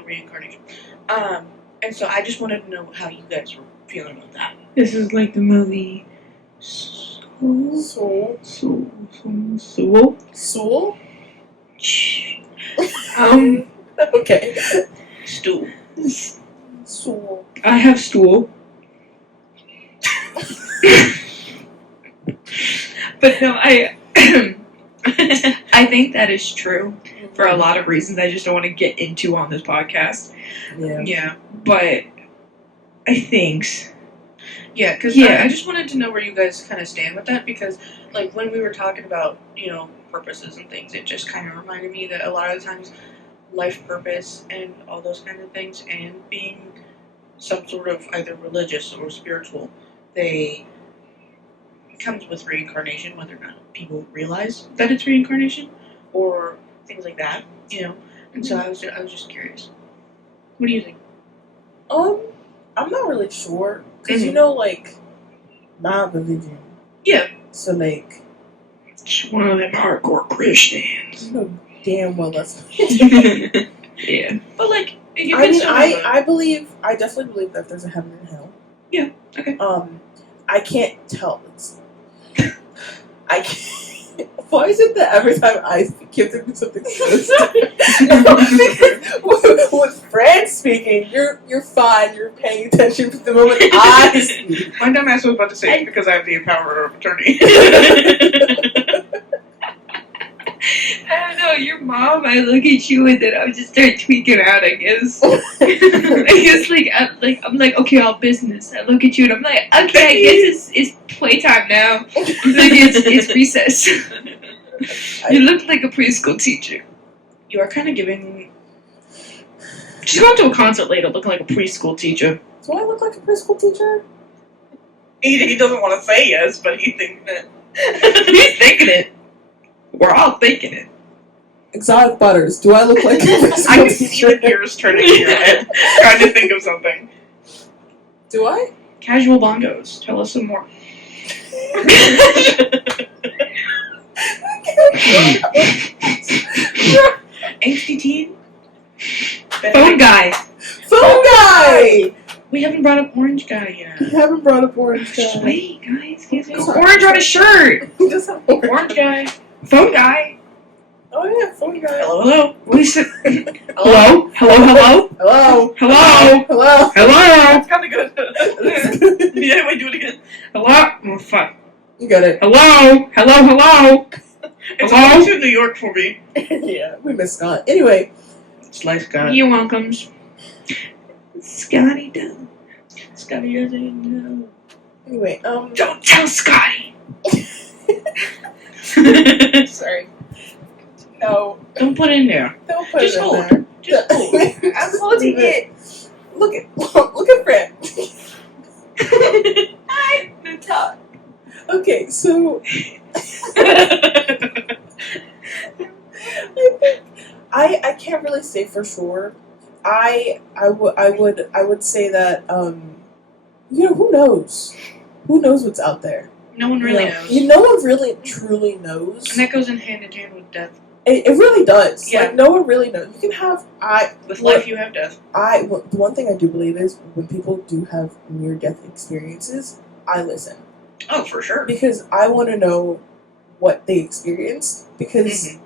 reincarnation. And so I just wanted to know how you guys were feeling about that. This is like the movie Soul. Soul. Soul. Soul. Okay. Stool. Soul. I have stool. But no, I I think that is true for a lot of reasons I just don't want to get into on this podcast. Yeah. Yeah. But I think Yeah, because Yeah. I just wanted to know where you guys kind of stand with that, because like when we were talking about purposes and things, it just kind of reminded me that a lot of the times life purpose and all those kinds of things, and being some sort of either religious or spiritual, it comes with reincarnation, whether or not people realize that it's reincarnation or things like that, And so I was just curious. What do you think? I'm not really sure because Mhm. like my religion. Yeah. So like, It's one of them hardcore Christians. you know damn well that's. Yeah. But like, you I can mean, still have a- I definitely believe that there's a heaven and hell. Yeah, okay. I can't tell. I can't. Why is it that every time I speak, you have to do something with Fran speaking, you're fine. You're paying attention. But the moment I speak, My dumb ass was about to say it's because I have the power of attorney. I don't know, your mom, I look at you and then I would just start tweaking out, I guess. I guess I'm like, okay, all business. I look at you and I'm like, okay, I guess it's playtime now. Like it's recess. You look like a preschool teacher. You are kind of giving. She's going to a concert later looking like a preschool teacher. do I look like a preschool teacher? He doesn't want to say yes, but he thinks that. He's thinking it. We're all thinking it. Exotic Butters. Do I look like a preschool I can see teacher? the gears turning in your head, trying to think of something. Do I? Casual bongos. Tell us some more. Angsty teen. Phone guy. Phone guy! We haven't brought up orange guy yet. You haven't brought up orange Just guy. wait, guys. Give me Sorry. orange on a shirt. He does have Orange guy. Phone guy. Oh yeah, phone guy. Hello, hello. We said. Hello. Hello. Hello. Hello. Hello. Hello. Hello. That's kind of good. Yeah, wait, do it again. Hello. Oh fuck. You got it. Hello. Hello. Hello. It's Hello? going to New York for me. Yeah, we missed Scott. Anyway, Slice God. You're welcomes. Scotty does. Scotty doesn't know. anyway, Don't tell Scotty. sorry. No, Don't put in there. don't put Just it in hold. there. Just hold. I'm holding it. Look at Fred. Hi, Nutella. Okay, so I can't really say for sure. I would say that who knows? Who knows what's out there? No one really You know, knows. no one really truly knows. And that goes in hand with death. It really does. Yeah. Like no one really knows. You can have With What- life, you have death. the one thing I do believe is when people do have near death experiences, I listen Oh, for sure. because I want to know what they experienced because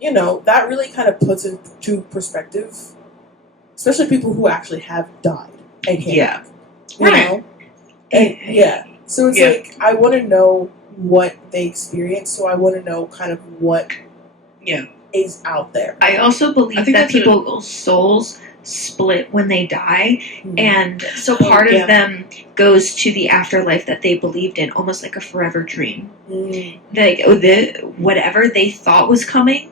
that really kind of puts into perspective, especially people who actually have died and came Yeah. back. You Right. know? And yeah. So it's Yeah. like I want to know what they experienced, so I want to know kind of what Yeah. is out there. I also I believe think that that's a- people's souls split when they die, Mhm. and so Oh, part yeah. of them goes to the afterlife that they believed in, almost like a forever dream. Mhm. Like whatever they thought was coming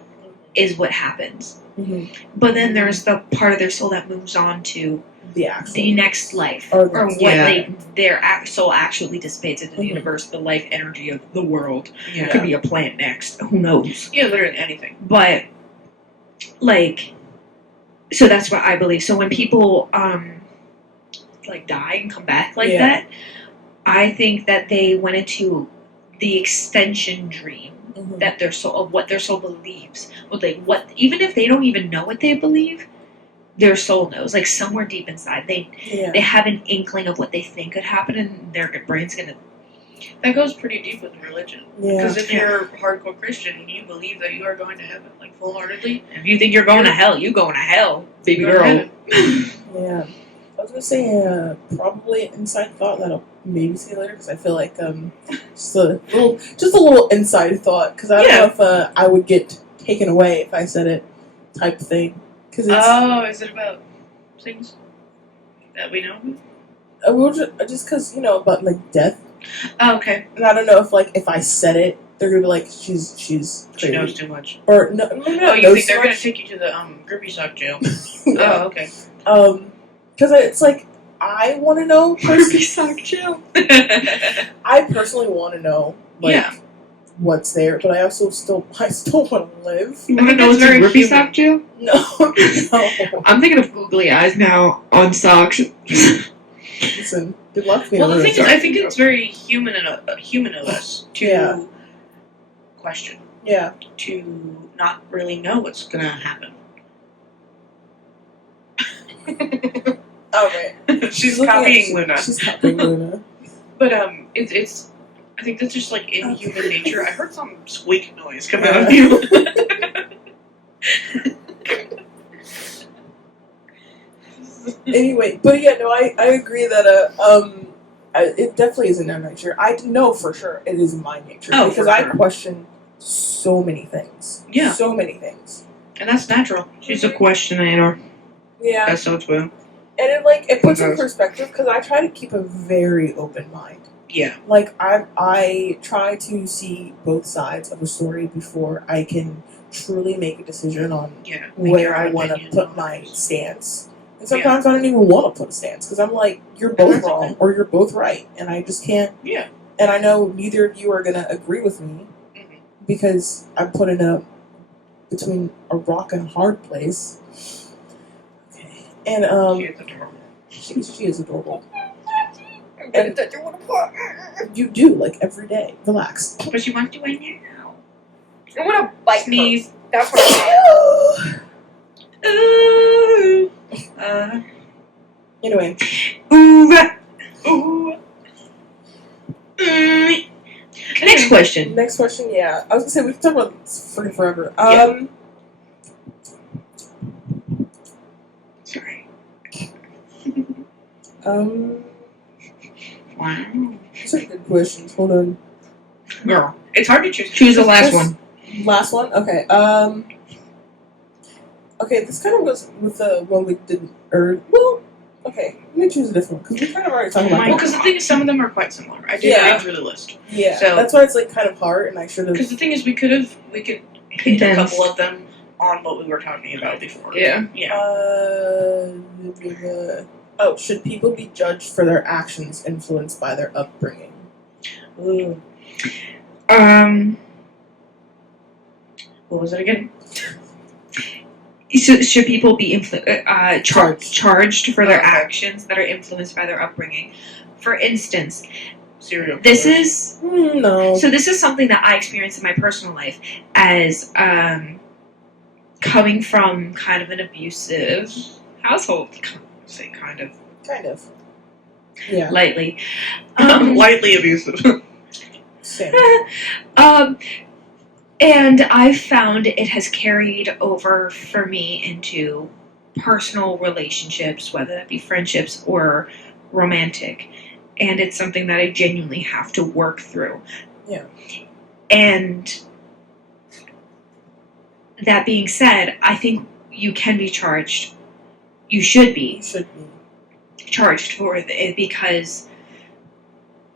is what happens. Mhm. But then there's the part of their soul that moves on to The actual. the next life, Or or next- what Yeah. their soul actually dissipates into the Mhm. universe, the life energy of the world. Yeah. Could be a plant next, who knows? Yeah, literally anything. But like, so that's what I believe. So when people like die and come back like Yeah. that, I think that they went into the extension dream Mhm. that their soul, of what their soul believes. What even if they don't even know what they believe, their soul knows. Like somewhere deep inside, they Yeah. have an inkling of what they think could happen, and their brain's gonna. That goes pretty deep with religion. Yeah. Because if Yeah. you're a hardcore Christian, you believe that you are going to heaven, like full-heartedly. If you think you're going to hell, you going to hell, baby You're going girl. to heaven. Yeah. I was gonna say probably an inside thought that I'll maybe say later because I feel like just a little inside thought because I don't Yeah. know if I would get taken away if I said it type thing because it's Oh, is it about things that we know? just because about like death Oh, okay. and I don't know if I said it they're gonna be like she's She crazy knows too much. or no maybe Oh, not you knows think they're so going to much. take you to the grippy sock jail? Yeah. Oh, okay. Because it's like I want to know personally. sock chill. I personally want to know like Yeah. what's there, but I still want to live. You I want to think know that's what's in very grippy human. sock chill? No. I'm thinking of googly eyes now on socks. Listen, good luck to me. Well, the on thing is, this. I think it's very human of us to Yeah. question, Yeah. to not really know what's going to happen. Oh right. She's looking at- copying Luna. She's copying Luna. But it's. I think that's just like in human nature. I heard some squeak noise come out of you. Anyway, but yeah, no, I agree that it definitely is in our nature. I know for sure it is in my nature Oh, because for I sure. question so many things. Yeah. So many things. And that's natural. She's a questionator. Yeah. That's so true. And it puts in Okay. perspective because I try to keep a very open mind. Yeah. Like I try to see both sides of a story before I can truly make a decision on Yeah. where I want to put my stance. And Yeah. sometimes I don't even want to put a stance because I'm like, you're both That's wrong okay. or you're both right, and I just can't. Yeah. And I know neither of you are gonna agree with me Mhm. because I'm put in between a rock and a hard place. Okay, and She is adorable. she is adorable. And you do, like, every day. Relax. But you want to do it now. I want to bite Sneeze. her. That's what I Ooh. Anyway, Ooh. Ooh. Next question. next question, yeah. I was gonna say, we can talk about this freaking forever. Yeah. Sorry. Wow. These are good questions. Hold on. Girl, it's hard to choose. Choose the last one. Last one? Okay. Okay, this kind of goes with the one we didn't, well, okay, let me choose a different one, because we kind of already talked about Well, it. because the thing is, some of them are quite similar. I did Yeah. read through the list. Yeah, so- that's why it's, like, kind of hard, and I should have... Because the thing is, we could hit a Condensed. couple of them on what we were talking about before. Yeah. Yeah. Oh, should people be judged for their actions influenced by their upbringing? Ooh. What was it again? So should people be charged for their Okay. actions that are influenced by their upbringing? For instance, Serial this killers. is No. so this is something that I experienced in my personal life as coming from kind of an abusive household. Say kind of Kind of. Yeah. lightly. lightly abusive. Same. And I've found it has carried over for me into personal relationships, whether that be friendships or romantic. And it's something that I genuinely have to work through. Yeah. And that being said, I think you can be charged. You should be You should be. charged for it because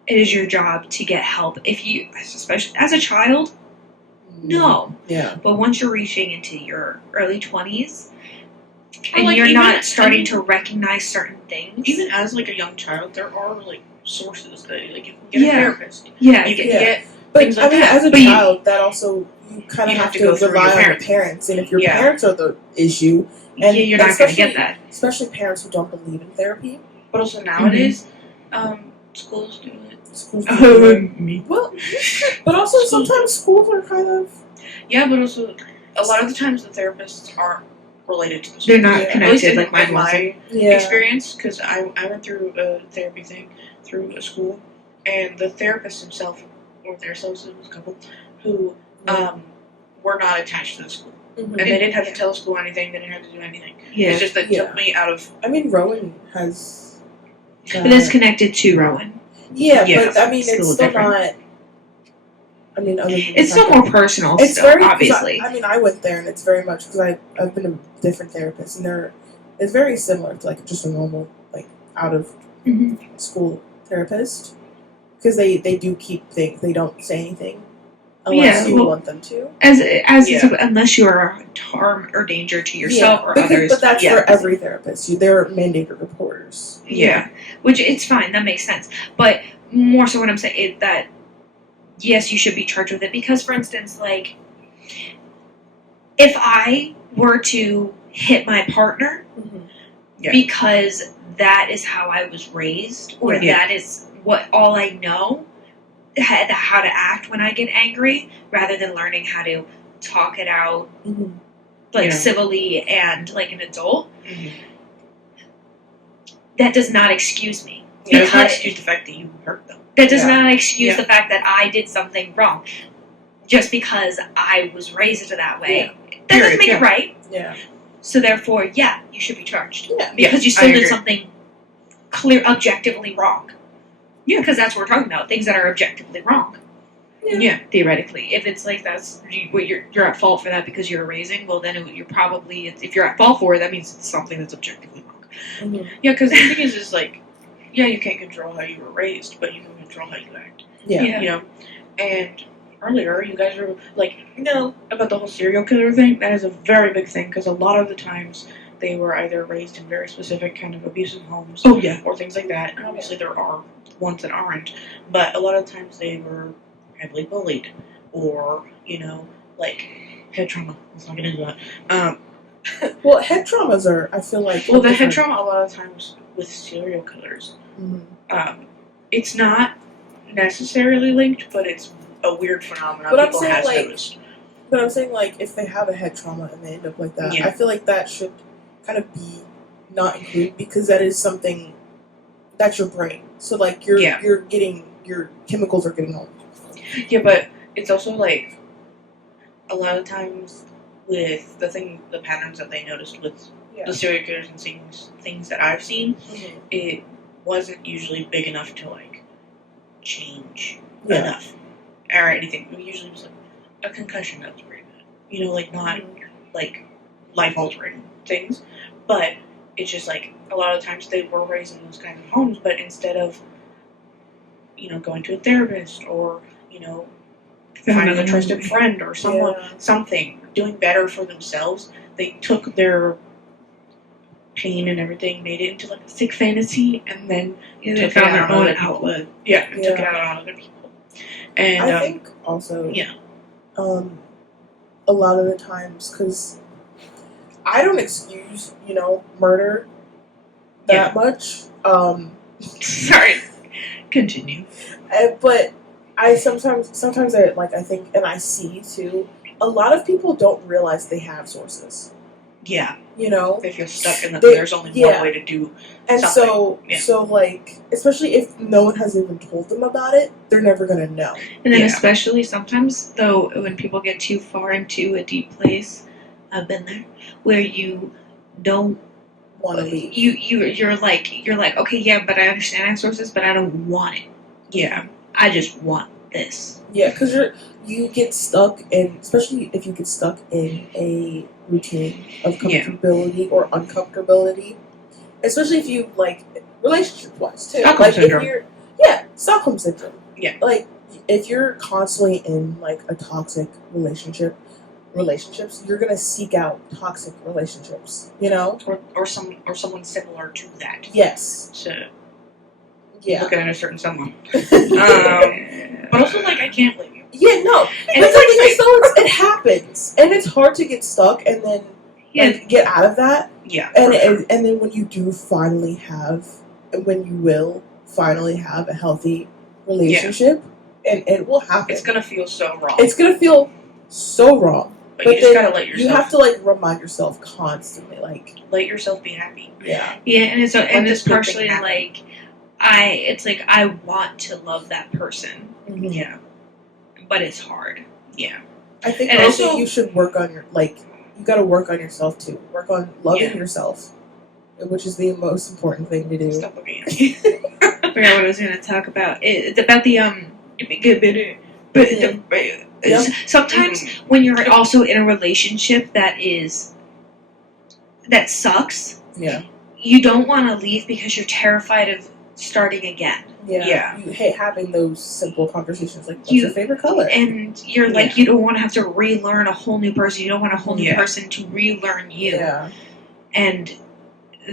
it is your job to get help. If you, especially as a child, no. Yeah. But once you're reaching into your early 20s Or, and like, you're even- not starting to recognize certain things. Even as like a young child, there are like sources that like you can get Yeah. a therapist. yeah, You can Yeah. get But, things I like mean, that. as a But you- child, that also, you kind of You have have to to go through rely your on your parents. parents. And if your Yeah. parents are the issue, and you're not going to get especially- that. especially parents who don't believe in therapy, But also nowadays, schools do it. schools do it. Me. Well, but also sometimes schools are kind of... Yeah, but also a lot of the times the therapists aren't related to the They're school. not Yeah. At least connected in, like mine in was. my Yeah. experience, because I went through a therapy thing through a school, and the therapist himself, or themselves, it was a couple, who were not attached to the school. Mhm. And they didn't have to tell the school anything, they didn't have to do anything. Yeah. It's just that it Yeah. took me out of... I mean, Rowan has... But it's connected to Rowan. Yeah, Yeah, but I mean, it's a it's little still different. not... I mean, other than the It's fact still that- more personal, It's still, very 'cause obviously. I mean, I went there, and it's very much because I've been a different therapist, and it's very similar to like just a normal like out of Mhm. school therapist because they do keep things. They don't say anything unless Yeah, you well- want them to. As Yeah. unless you are harm or danger to yourself or others. But that's Yeah. for every therapist. They're mandated reporters. Yeah, which it's fine. That makes sense. But more so, what I'm saying is that yes, you should be charged with it because, for instance, like if I were to hit my partner Yeah. because that is how I was raised, or Yeah. that is what all I know, how to act when I get angry, rather than learning how to talk it out Mhm. like Yeah. civilly and like an adult. Mhm. That does not excuse me. Yeah, it's not Because- excuse the fact that you hurt them. That does Yeah. not excuse Yeah. the fact that I did something wrong. Just because I was raised that way. That Period, doesn't make yeah. it right. Yeah. So therefore, yeah, you should be charged. Yeah. Because you I still did agree. something clear objectively wrong. Yeah, because that's what we're talking about. Things that are objectively wrong. Yeah. Theoretically. If it's like you're at fault for that because you're raising, well then you're probably, if you're at fault for it, that means it's something that's objectively wrong. Mhm. Yeah, because the thing is like, yeah, you can't control how you were raised, but you can control how you act. Yeah. Yeah. You know? And earlier, you guys were like, no, about the whole serial killer thing. That is a very big thing, because a lot of the times they were either raised in very specific kind of abusive homes Oh yeah. or things like that. And obviously there are ones that aren't, but a lot of times they were heavily bullied or, you know, like head trauma. Let's not get into that. Well, head traumas are. I feel like. Well, the head different. trauma a lot of times with serial killers, Mhm. it's not necessarily linked, but it's a weird phenomenon But I'm people saying, has like, noticed. But I'm saying, like, if they have a head trauma and they end up like that, Yeah. I feel like that should kind of be not included because that is something that's your brain. So, like, your chemicals are getting all. Yeah, but it's also like a lot of times with the patterns that they noticed with Yeah. the serial killers and things that I've seen, Mhm. it wasn't usually big enough to like change Yeah. enough or anything. It usually was like a concussion that was pretty bad. You know, like not like life altering things, but it's just like a lot of times they were raised in those kinds of homes, but instead of going to a therapist or finding a trusted friend or someone Yeah. something doing better for themselves, they took their pain and everything, made it into like a sick fantasy, and then They took found it their out on own other people. outlet. and took it Yeah. out on other people. And I think also, yeah. A lot of the times, because I don't excuse, murder that much. Sorry. Continue. But I sometimes I think, and I see too, a lot of people don't realize they have sources. Yeah. They They feel stuck in that They- there's only yeah. one way to do. And something. so like, especially if no one has even told them about it, they're never gonna know. And then Yeah. especially sometimes, though, when people get too far into a deep place, I've been there, where you don't Want to leave? you're like, okay, yeah, but I understand our sources, but I don't want it. Yeah. I just want this. Yeah, because you get stuck in, especially if you get stuck in a routine of Yeah. comfortability or uncomfortability, especially if you like relationship wise too. Stockholm Like syndrome. if you're Stockholm syndrome. Yeah. Like if you're constantly in like a toxic relationships, you're gonna seek out toxic relationships. Or someone similar to that. Yes. So Yeah. looking at a certain someone. But also like I can't blame you. Yeah. No. And But the thing is, though, it happens, and it's hard to get stuck and then like get out of that. Yeah. And for sure. and then when you do finally have, when you will finally have a healthy relationship, and it will happen. It's gonna feel so wrong. It's gonna feel so wrong. but you just then gotta let yourself you have to like remind yourself constantly, like let yourself be happy. yeah, Yeah, and it's Let and this it's good partially thing happen. like I want to love that person, Yeah. but it's hard. Yeah. I think And also also- you should work on your you got to work on yourself too. Work on loving Yeah. yourself, which is the most important thing to do. Stop looking at me. I forgot what I was going to talk about. It's about the Yeah. sometimes when you're also in a relationship that sucks, Yeah, you don't want to leave because you're terrified of starting again. yeah. Yeah. You hate having those simple conversations like, "What's You- your favorite color?" And you're like, you don't want to have to relearn a whole new person. You don't want a whole new Yeah. person to relearn you. Yeah, And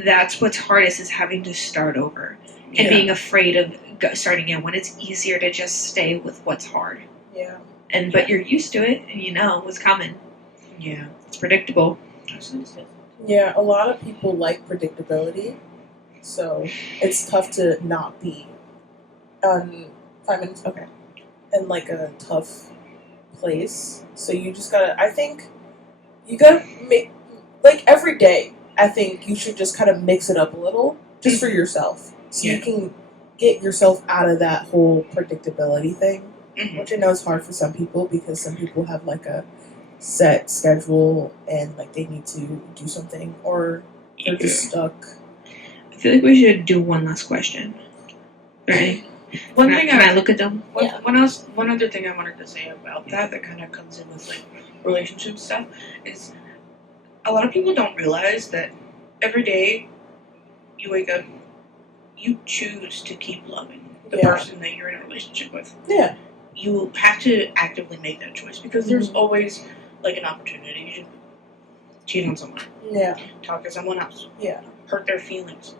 that's what's hardest is having to start over and Yeah. being afraid of starting again when it's easier to just stay with what's hard. yeah. But you're used to it and you know what's coming. Yeah. It's predictable. Yeah, a lot of people like predictability, so it's tough to not be 5 minutes. Okay, in like a tough place. So you just gotta. I think you gotta make like every day. I think you should just kind of mix it up a little, just for yourself, so you can get yourself out of that whole predictability thing. Mhm. Which I know is hard for some people because some people have like a set schedule and like they need to do something or they're just stuck. I feel like we should do one last question. Right? One Can thing I look at them? One other thing I wanted to say about that kind of comes in with like relationship stuff is a lot of people don't realize that every day you wake up, you choose to keep loving the Yeah. person that you're in a relationship with. Yeah. You have to actively make that choice because there's always like an opportunity to cheat on someone, Yeah. talk to someone else, Yeah. hurt their feelings.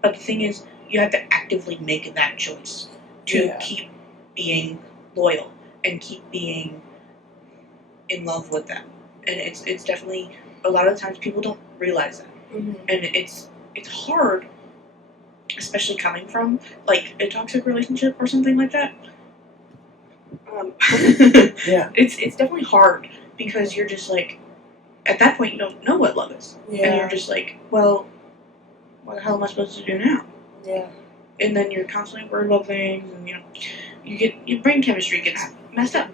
But the thing is, you have to actively make that choice to Yeah. keep being loyal and keep being in love with them. And it's definitely a lot of times people don't realize that, Mm-hmm. and it's hard especially coming from like a toxic relationship or something like that. Yeah. It's definitely hard because you're just like, at that point you don't know what love is, and you're Yeah. just like, well, what the hell am I supposed to do now? Yeah. And then you're constantly worried about things, and your brain chemistry gets messed up.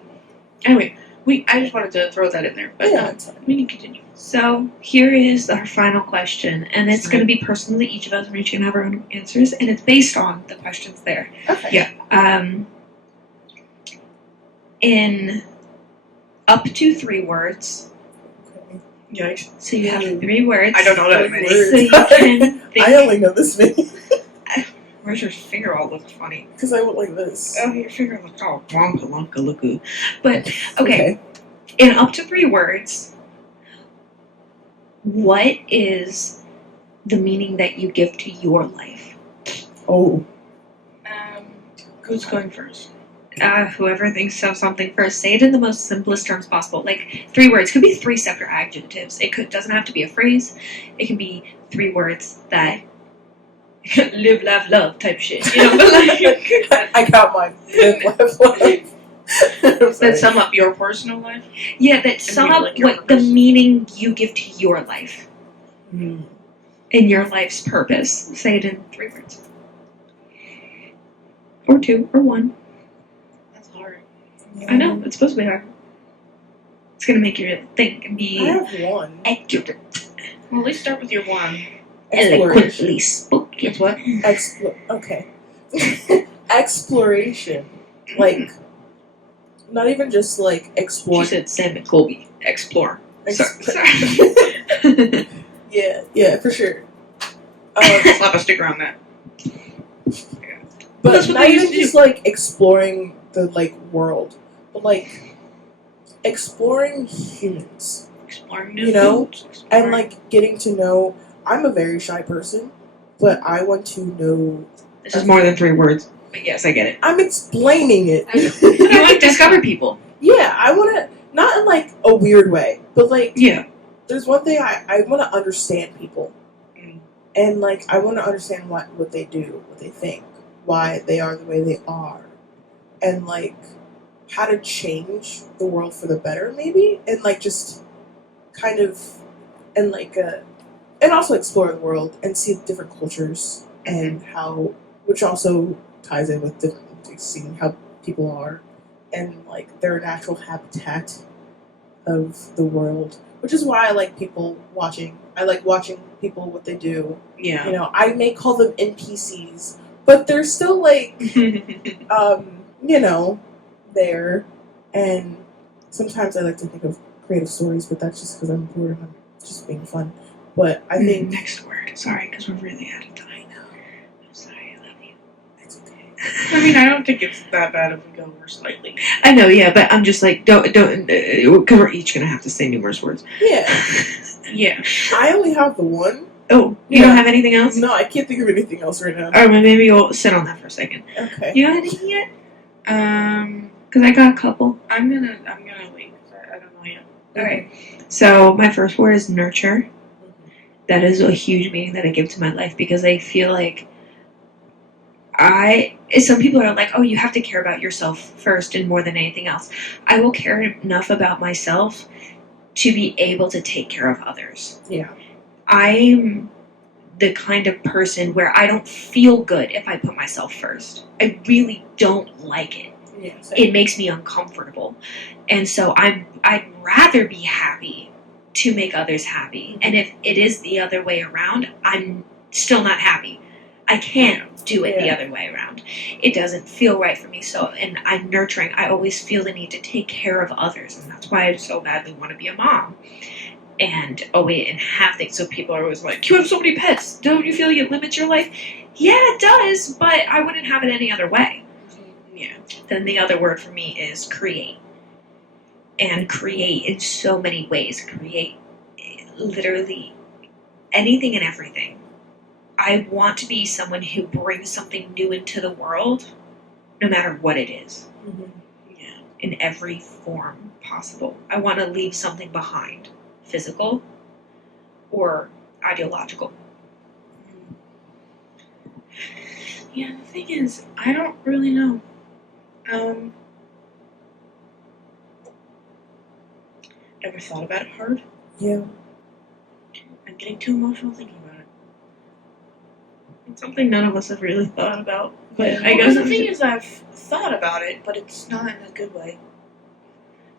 Anyway, I just wanted to throw that in there, but Yeah. It's fine. we can continue. So here is our final question, and it's going to be personal to each of us. We're each going to have our own answers, and it's based on the questions there. Okay. Yeah. In up to 3 words. Okay. Yikes. So you have 3 words. I don't know that many. So you can think. I only know this many Where's your finger all look funny? because I went like this. Oh, your finger looks all Wonka lunka looku. But okay, Okay. in up to 3 words, what is the meaning that you give to your life? Oh. Who's going first? Whoever thinks of something first, say it in the most simplest terms possible. Like 3 words. Could be 3 separate adjectives. Doesn't have to be a phrase. It can be 3 words that live, laugh, love type shit. You know, but like I got mine. That sum up your personal life. yeah, that sum mean, up like, your what the purpose. meaning you give to your life Mm. and your life's purpose. Say it in 3 words, or 2, or 1. That's hard. I know it's supposed to be hard. It's gonna make you think and I be have one. accurate, Well, at least start with your one. eloquently spoken. It's what? Okay. Exploration. Like, not even just like She exploring. said Sam and Colby. Explore. Yeah, for sure. Slap a sticker on that. But That's what not they even used to just like exploring the like world, but like exploring humans Exploring new You know, foods. and like getting to know. I'm a very shy person, but I want to know. This is more than 3 words. But yes, I get it. I'm explaining it. You want to discover people. Yeah, I want to, not in like a weird way, but like Yeah. there's one thing I want to understand people, Mm. and like I want to understand what they do, what they think, why they are the way they are, and like how to change the world for the better, maybe, and like just kind of, and like and also explore the world and see different cultures and how, which also ties in with seeing how people are and like their natural habitat of the world, which is why I like people watching. I like watching people what they do. Yeah. You know, I may call them NPCs, but they're still like, you know, there. And sometimes I like to think of creative stories, but that's just because I'm bored and I'm just being fun. But I think Next word. Sorry, because we're really out of time. I'm sorry, I love you. it's okay. I mean, I don't think it's that bad if we go over slightly. I know, yeah, but I'm just like, don't, because we're each gonna have to say numerous words. Yeah, Yeah. I only have the one. Oh, you Yeah. don't have anything else? No, I can't think of anything else right now. Or maybe you'll sit on that for a second. Okay. You got anything yet? Um, Because I got a couple. I'm gonna wait. 'Cause I don't know yet. Okay. So my first word is nurture. That is a huge meaning that I give to my life because I feel like some people are like, oh, you have to care about yourself first and more than anything else. I will care enough about myself to be able to take care of others. Yeah. I'm the kind of person where I don't feel good if I put myself first. I really don't like it. Yeah. It makes me uncomfortable. And so I'd rather be happy to make others happy. And if it is the other way around, I'm still not happy. I can't do it the Yeah. other way around. It doesn't feel right for me. So, and I'm nurturing. I always feel the need to take care of others. And that's why I so badly want to be a mom. And have things. So people are always like, you have so many pets. Don't you feel like it limits your life? Yeah, it does, but I wouldn't have it any other way. Yeah. Then the other word for me is create. And create in so many ways. Create literally anything and everything. I want to be someone who brings something new into the world, no matter what it is, Yeah. in every form possible. I want to leave something behind, physical or ideological. Yeah, the thing is, I don't really know. Ever thought about it hard? Yeah. I'm getting too emotional thinking about it. It's something none of us have really thought about. But Yeah. I Because guess the thing is, I've thought about it, but it's not in a good way.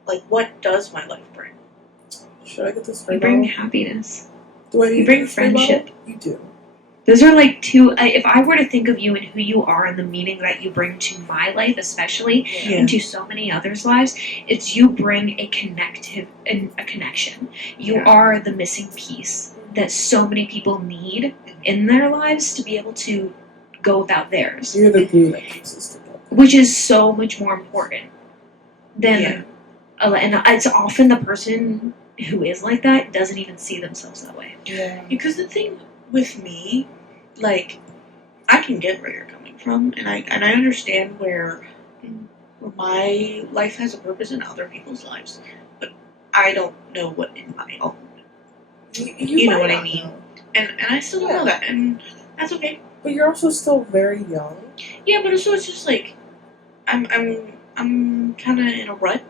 Like, what does my life bring? Should I get this spray you bring bottle? happiness. Do I need you bring the spray bottle? friendship. You do. Those are like two. If I were to think of you and who you are and the meaning that you bring to my life, especially, Yeah. and to so many others' lives, it's you bring a connection. You Yeah. are the missing piece that so many people need in their lives to be able to go about theirs, You're the glue that keeps us together. which is so much more important than. Yeah. And it's often the person who is like that doesn't even see themselves that way. Yeah. Because the thing with me, like, I can get where you're coming from, and I understand where my life has a purpose in other people's lives, but I don't know what in my own. You know might what I not mean. know. And I still don't know that, and that's okay. But you're also still very young. Yeah, but also it's just like I'm kind of in a rut,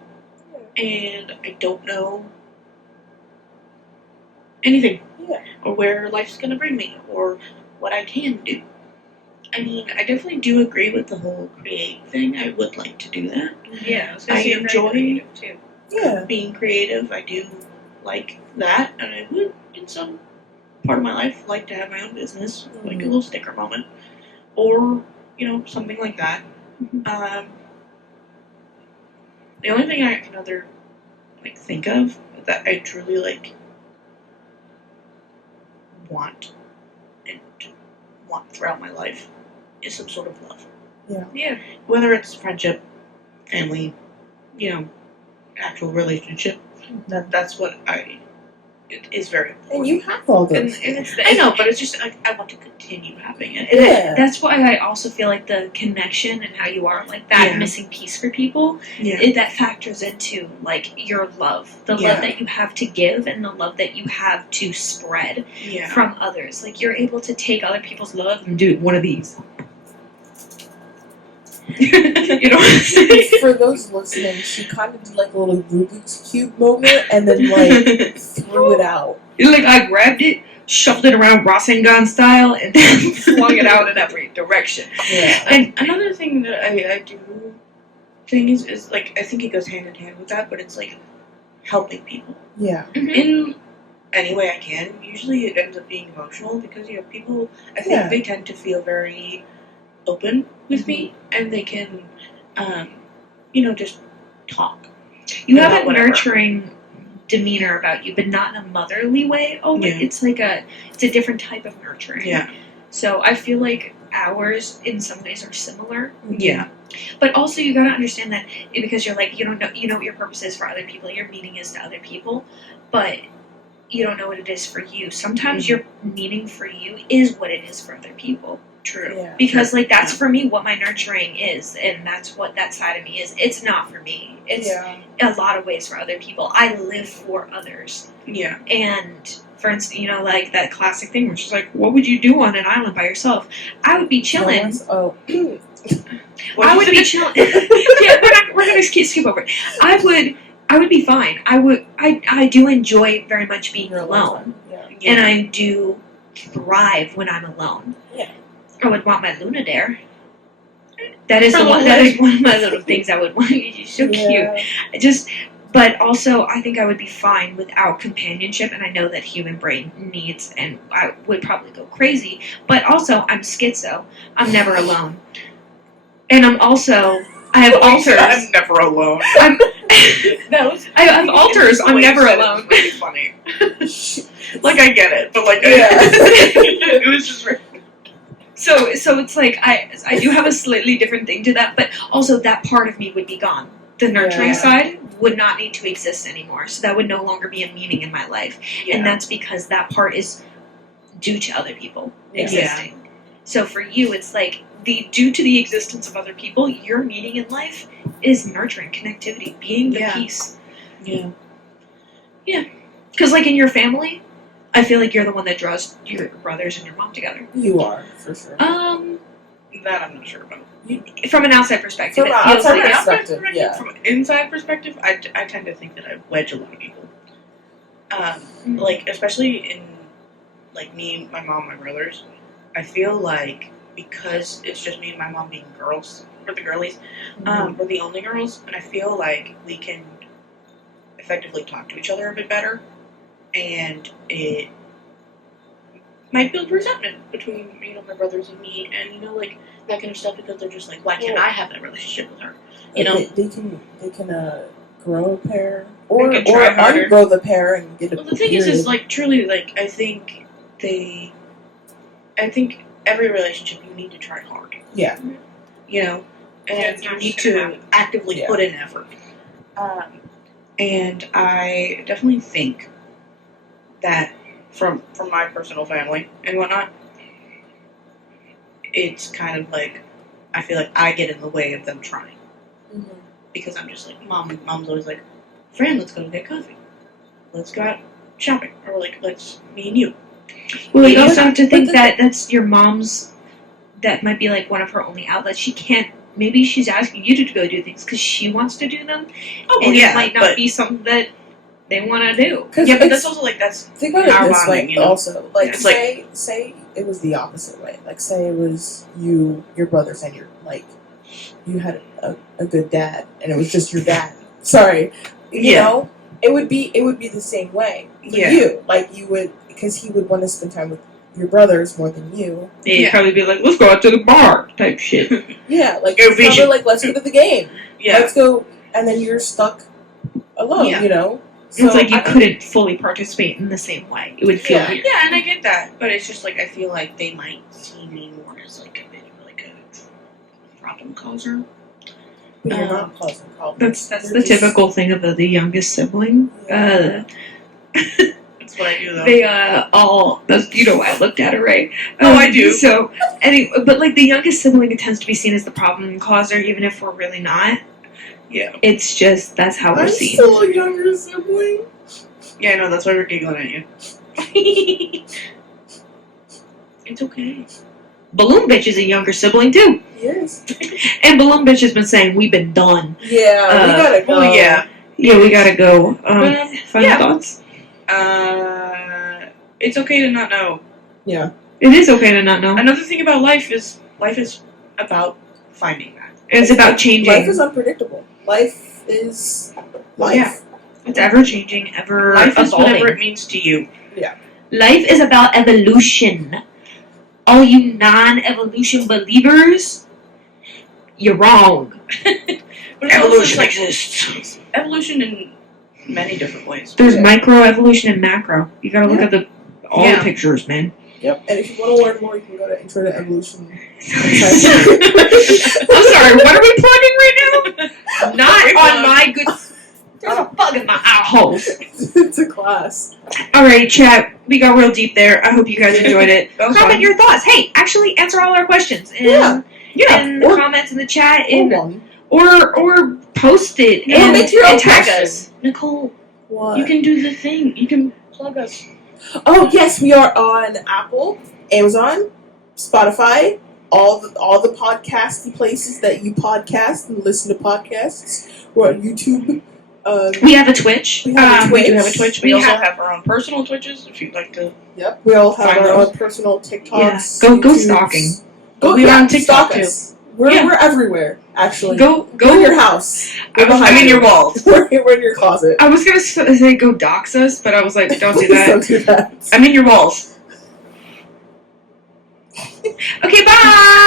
and I don't know anything, Yeah. or where life's gonna bring me, or what I can do. I mean, I definitely do agree with the whole create thing. I would like to do that. Yeah, I was gonna I say you're very enjoy- creative too. Yeah. Being creative, I do like that, and I would, in some part of my life, like to have my own business, like a little sticker moment, or something like that. The only thing I can think of that I truly want throughout my life is some sort of love. Yeah. Whether it's friendship, family, actual relationship. That's what it is very important. And you have all And those. it's I know, but it's just I want to continue having it. Yeah. That's why I also feel like the connection and how you are like that Yeah. missing piece for people, Yeah. that factors into like your love, the Yeah. love that you have to give and the love that you have to spread Yeah. from others. Like you're able to take other people's love and do one of these. You know what I'm saying? For those listening, she kind of did like a little Rubik's Cube moment and then like threw it out. Like I grabbed it, shuffled it around Rasengan style, and then flung it out in every direction. Yeah. And another thing that I do think is like I think it goes hand in hand with that, but it's like helping people Yeah. in any way I can. Usually it ends up being emotional because people I think Yeah. they tend to feel very open with me and they can just talk. You Yeah, have a whatever. nurturing demeanor about you, but not in a motherly way. Oh, Yeah. it's a different type of nurturing. Yeah. So I feel like ours, in some ways, are similar. Yeah. But also, you gotta understand that because you're like you don't know what your purpose is for other people, your meaning is to other people, but you don't know what it is for you. Sometimes your meaning for you is what it is for other people. True. Yeah. Because that's for me what my nurturing is, and that's what that side of me is. It's not for me. It's Yeah. a lot of ways for other people. I live for others. Yeah. And for instance, like that classic thing where she's like, "What would you do on an island by yourself?" I would be chilling. Oh. I would be chilling. Yeah, we're gonna skip over it. I would be fine. I do enjoy very much being alone, Yeah. and I do thrive when I'm alone. Yeah. I would want my Luna there. That is For the one. Luna. That is one of my little things I would want. She's so Yeah. cute. But also, I think I would be fine without companionship, and I know that human brain needs, and I would probably go crazy. But also, I'm schizo. I'm never alone, and I have alters. I'm never alone. I'm, I have alters. I'm never alone. Really funny. Like I get it, but Yeah. it was just very So it's like I do have a slightly different thing to that, but also that part of me would be gone. The nurturing Yeah. side would not need to exist anymore. So that would no longer be a meaning in my life. And that's because that part is due to other people Yeah. existing. So for you, it's like due to the existence of other people, your meaning in life is nurturing, connectivity, being the Yeah. peace. Yeah. Because like in your family, I feel like you're the one that draws your brothers and your mom together. You are, for sure. That I'm not sure about. From an outside perspective, From it an feels outside like perspective, yeah. From an inside perspective, I tend to think that I wedge a lot of people. Like, especially in, like, me, my mom, my brothers, I feel like because it's just me and my mom being girls, we're the girlies, we're the only girls, and I feel like we can effectively talk to each other a bit better, and it might build resentment between, you know, my brothers and me, and, you know, like, that kind of stuff, because they're just like, why can't I have that relationship with her? You know? They can grow a pair, or They can try harder. ungrow the pair and get a Well, the thing period. is, like, truly, like, I think every relationship you need to try hard. Yeah. You know? Yeah, And it's you not need just gonna to actively Yeah. put in effort. And I definitely think that from my personal family and whatnot, it's kind of like, I feel like I get in the way of them trying. Mhm. Because I'm just like, mom's always like, Fran, let's go get coffee. Let's go out shopping. Or like, let's, me and you. Well, you No, also have to but think the- that that's your mom's. That might be like one of her only outlets. She can't. Maybe she's asking you to go do things because she wants to do them, Oh, and yeah, it might not but, be something that they want to do. 'Cause yeah, but it's- that's also like, that's, think about power it this way, bonding, you know? also. Like, It's like- say it was the opposite way. Like, say it was you, your brothers, and you had a good dad, and it was just your dad. Sorry, you Yeah. know, it would be the same way for Yeah. you. Like, you would, because he would want to spend time with your brothers more than you. They'd Yeah. probably be like, "Let's go out to the bar," type shit. Yeah, like Go it's probably fishing. like, let's go to the game. yeah. Let's go, and then you're stuck alone. Yeah. You know, It's like you I- couldn't fully participate in the same way. It would feel Yeah. weird. Yeah, and I get that, but it's just like, I feel like they might see me more as like a bit of like a problem causer. But you're Um, not causing problems. That's You're the just- typical thing of the youngest sibling. Yeah. That's what I do though. They all. That's, you know why I looked at it, right? Oh, I do. So anyway, but like the youngest sibling tends to be seen as the problem causer, even if we're really not. Yeah. It's just that's how we're I'm seen. still a younger sibling. Yeah, no, that's why we're giggling at you. It's okay. Balloon Bitch is a younger sibling too, Yes. and Balloon Bitch has been saying we've been done. Yeah, we gotta go. Well, yeah. Yeah, we gotta go. Final yeah. thoughts. It's okay to not know. Yeah. It is okay to not know. Another thing about life is about finding that. It's about changing. Life is unpredictable. Life is life. Yeah. It's ever changing, ever Life is evolving. whatever it means to you. Life is about evolution. All you non-evolution believers, you're wrong. But it's also like evolution in many different ways. There's Yeah. microevolution and macro. You gotta look Yeah. at all Yeah. the pictures, man. Yep. And if you want to learn more, you can go to Intro to Evolution. I'm sorry, what are we plugging right now? Not on my good. There's a bug in my eye hole. It's a class. Alright, chat. We got real deep there. I hope you guys enjoyed it. That was Comment fun. your thoughts. Hey, actually answer all our questions in, Yeah. in the Or- comments in the chat Or in, one. or post it Or and, make your own and tag question. us. Nicole, What? you can do the thing. You can plug us. Oh yes, we are on Apple, Amazon, Spotify, all the podcasty places that you podcast and listen to podcasts. We're on YouTube. We have a Twitch. We have a We do Twitch. have a Twitch. We also have our own personal Twitches if you'd like to. Yep. We all have Find our those. own personal TikToks. Yeah. Go YouTubes. stalking. Go We're on TikTok TikTok, too. us. We're Yeah. everywhere. Actually, Go Go in your house. We're I'm behind in you. your walls. We're in your closet. I was gonna say go dox us, but I was like, don't do Please that. don't do that. I'm in your walls. Okay, bye.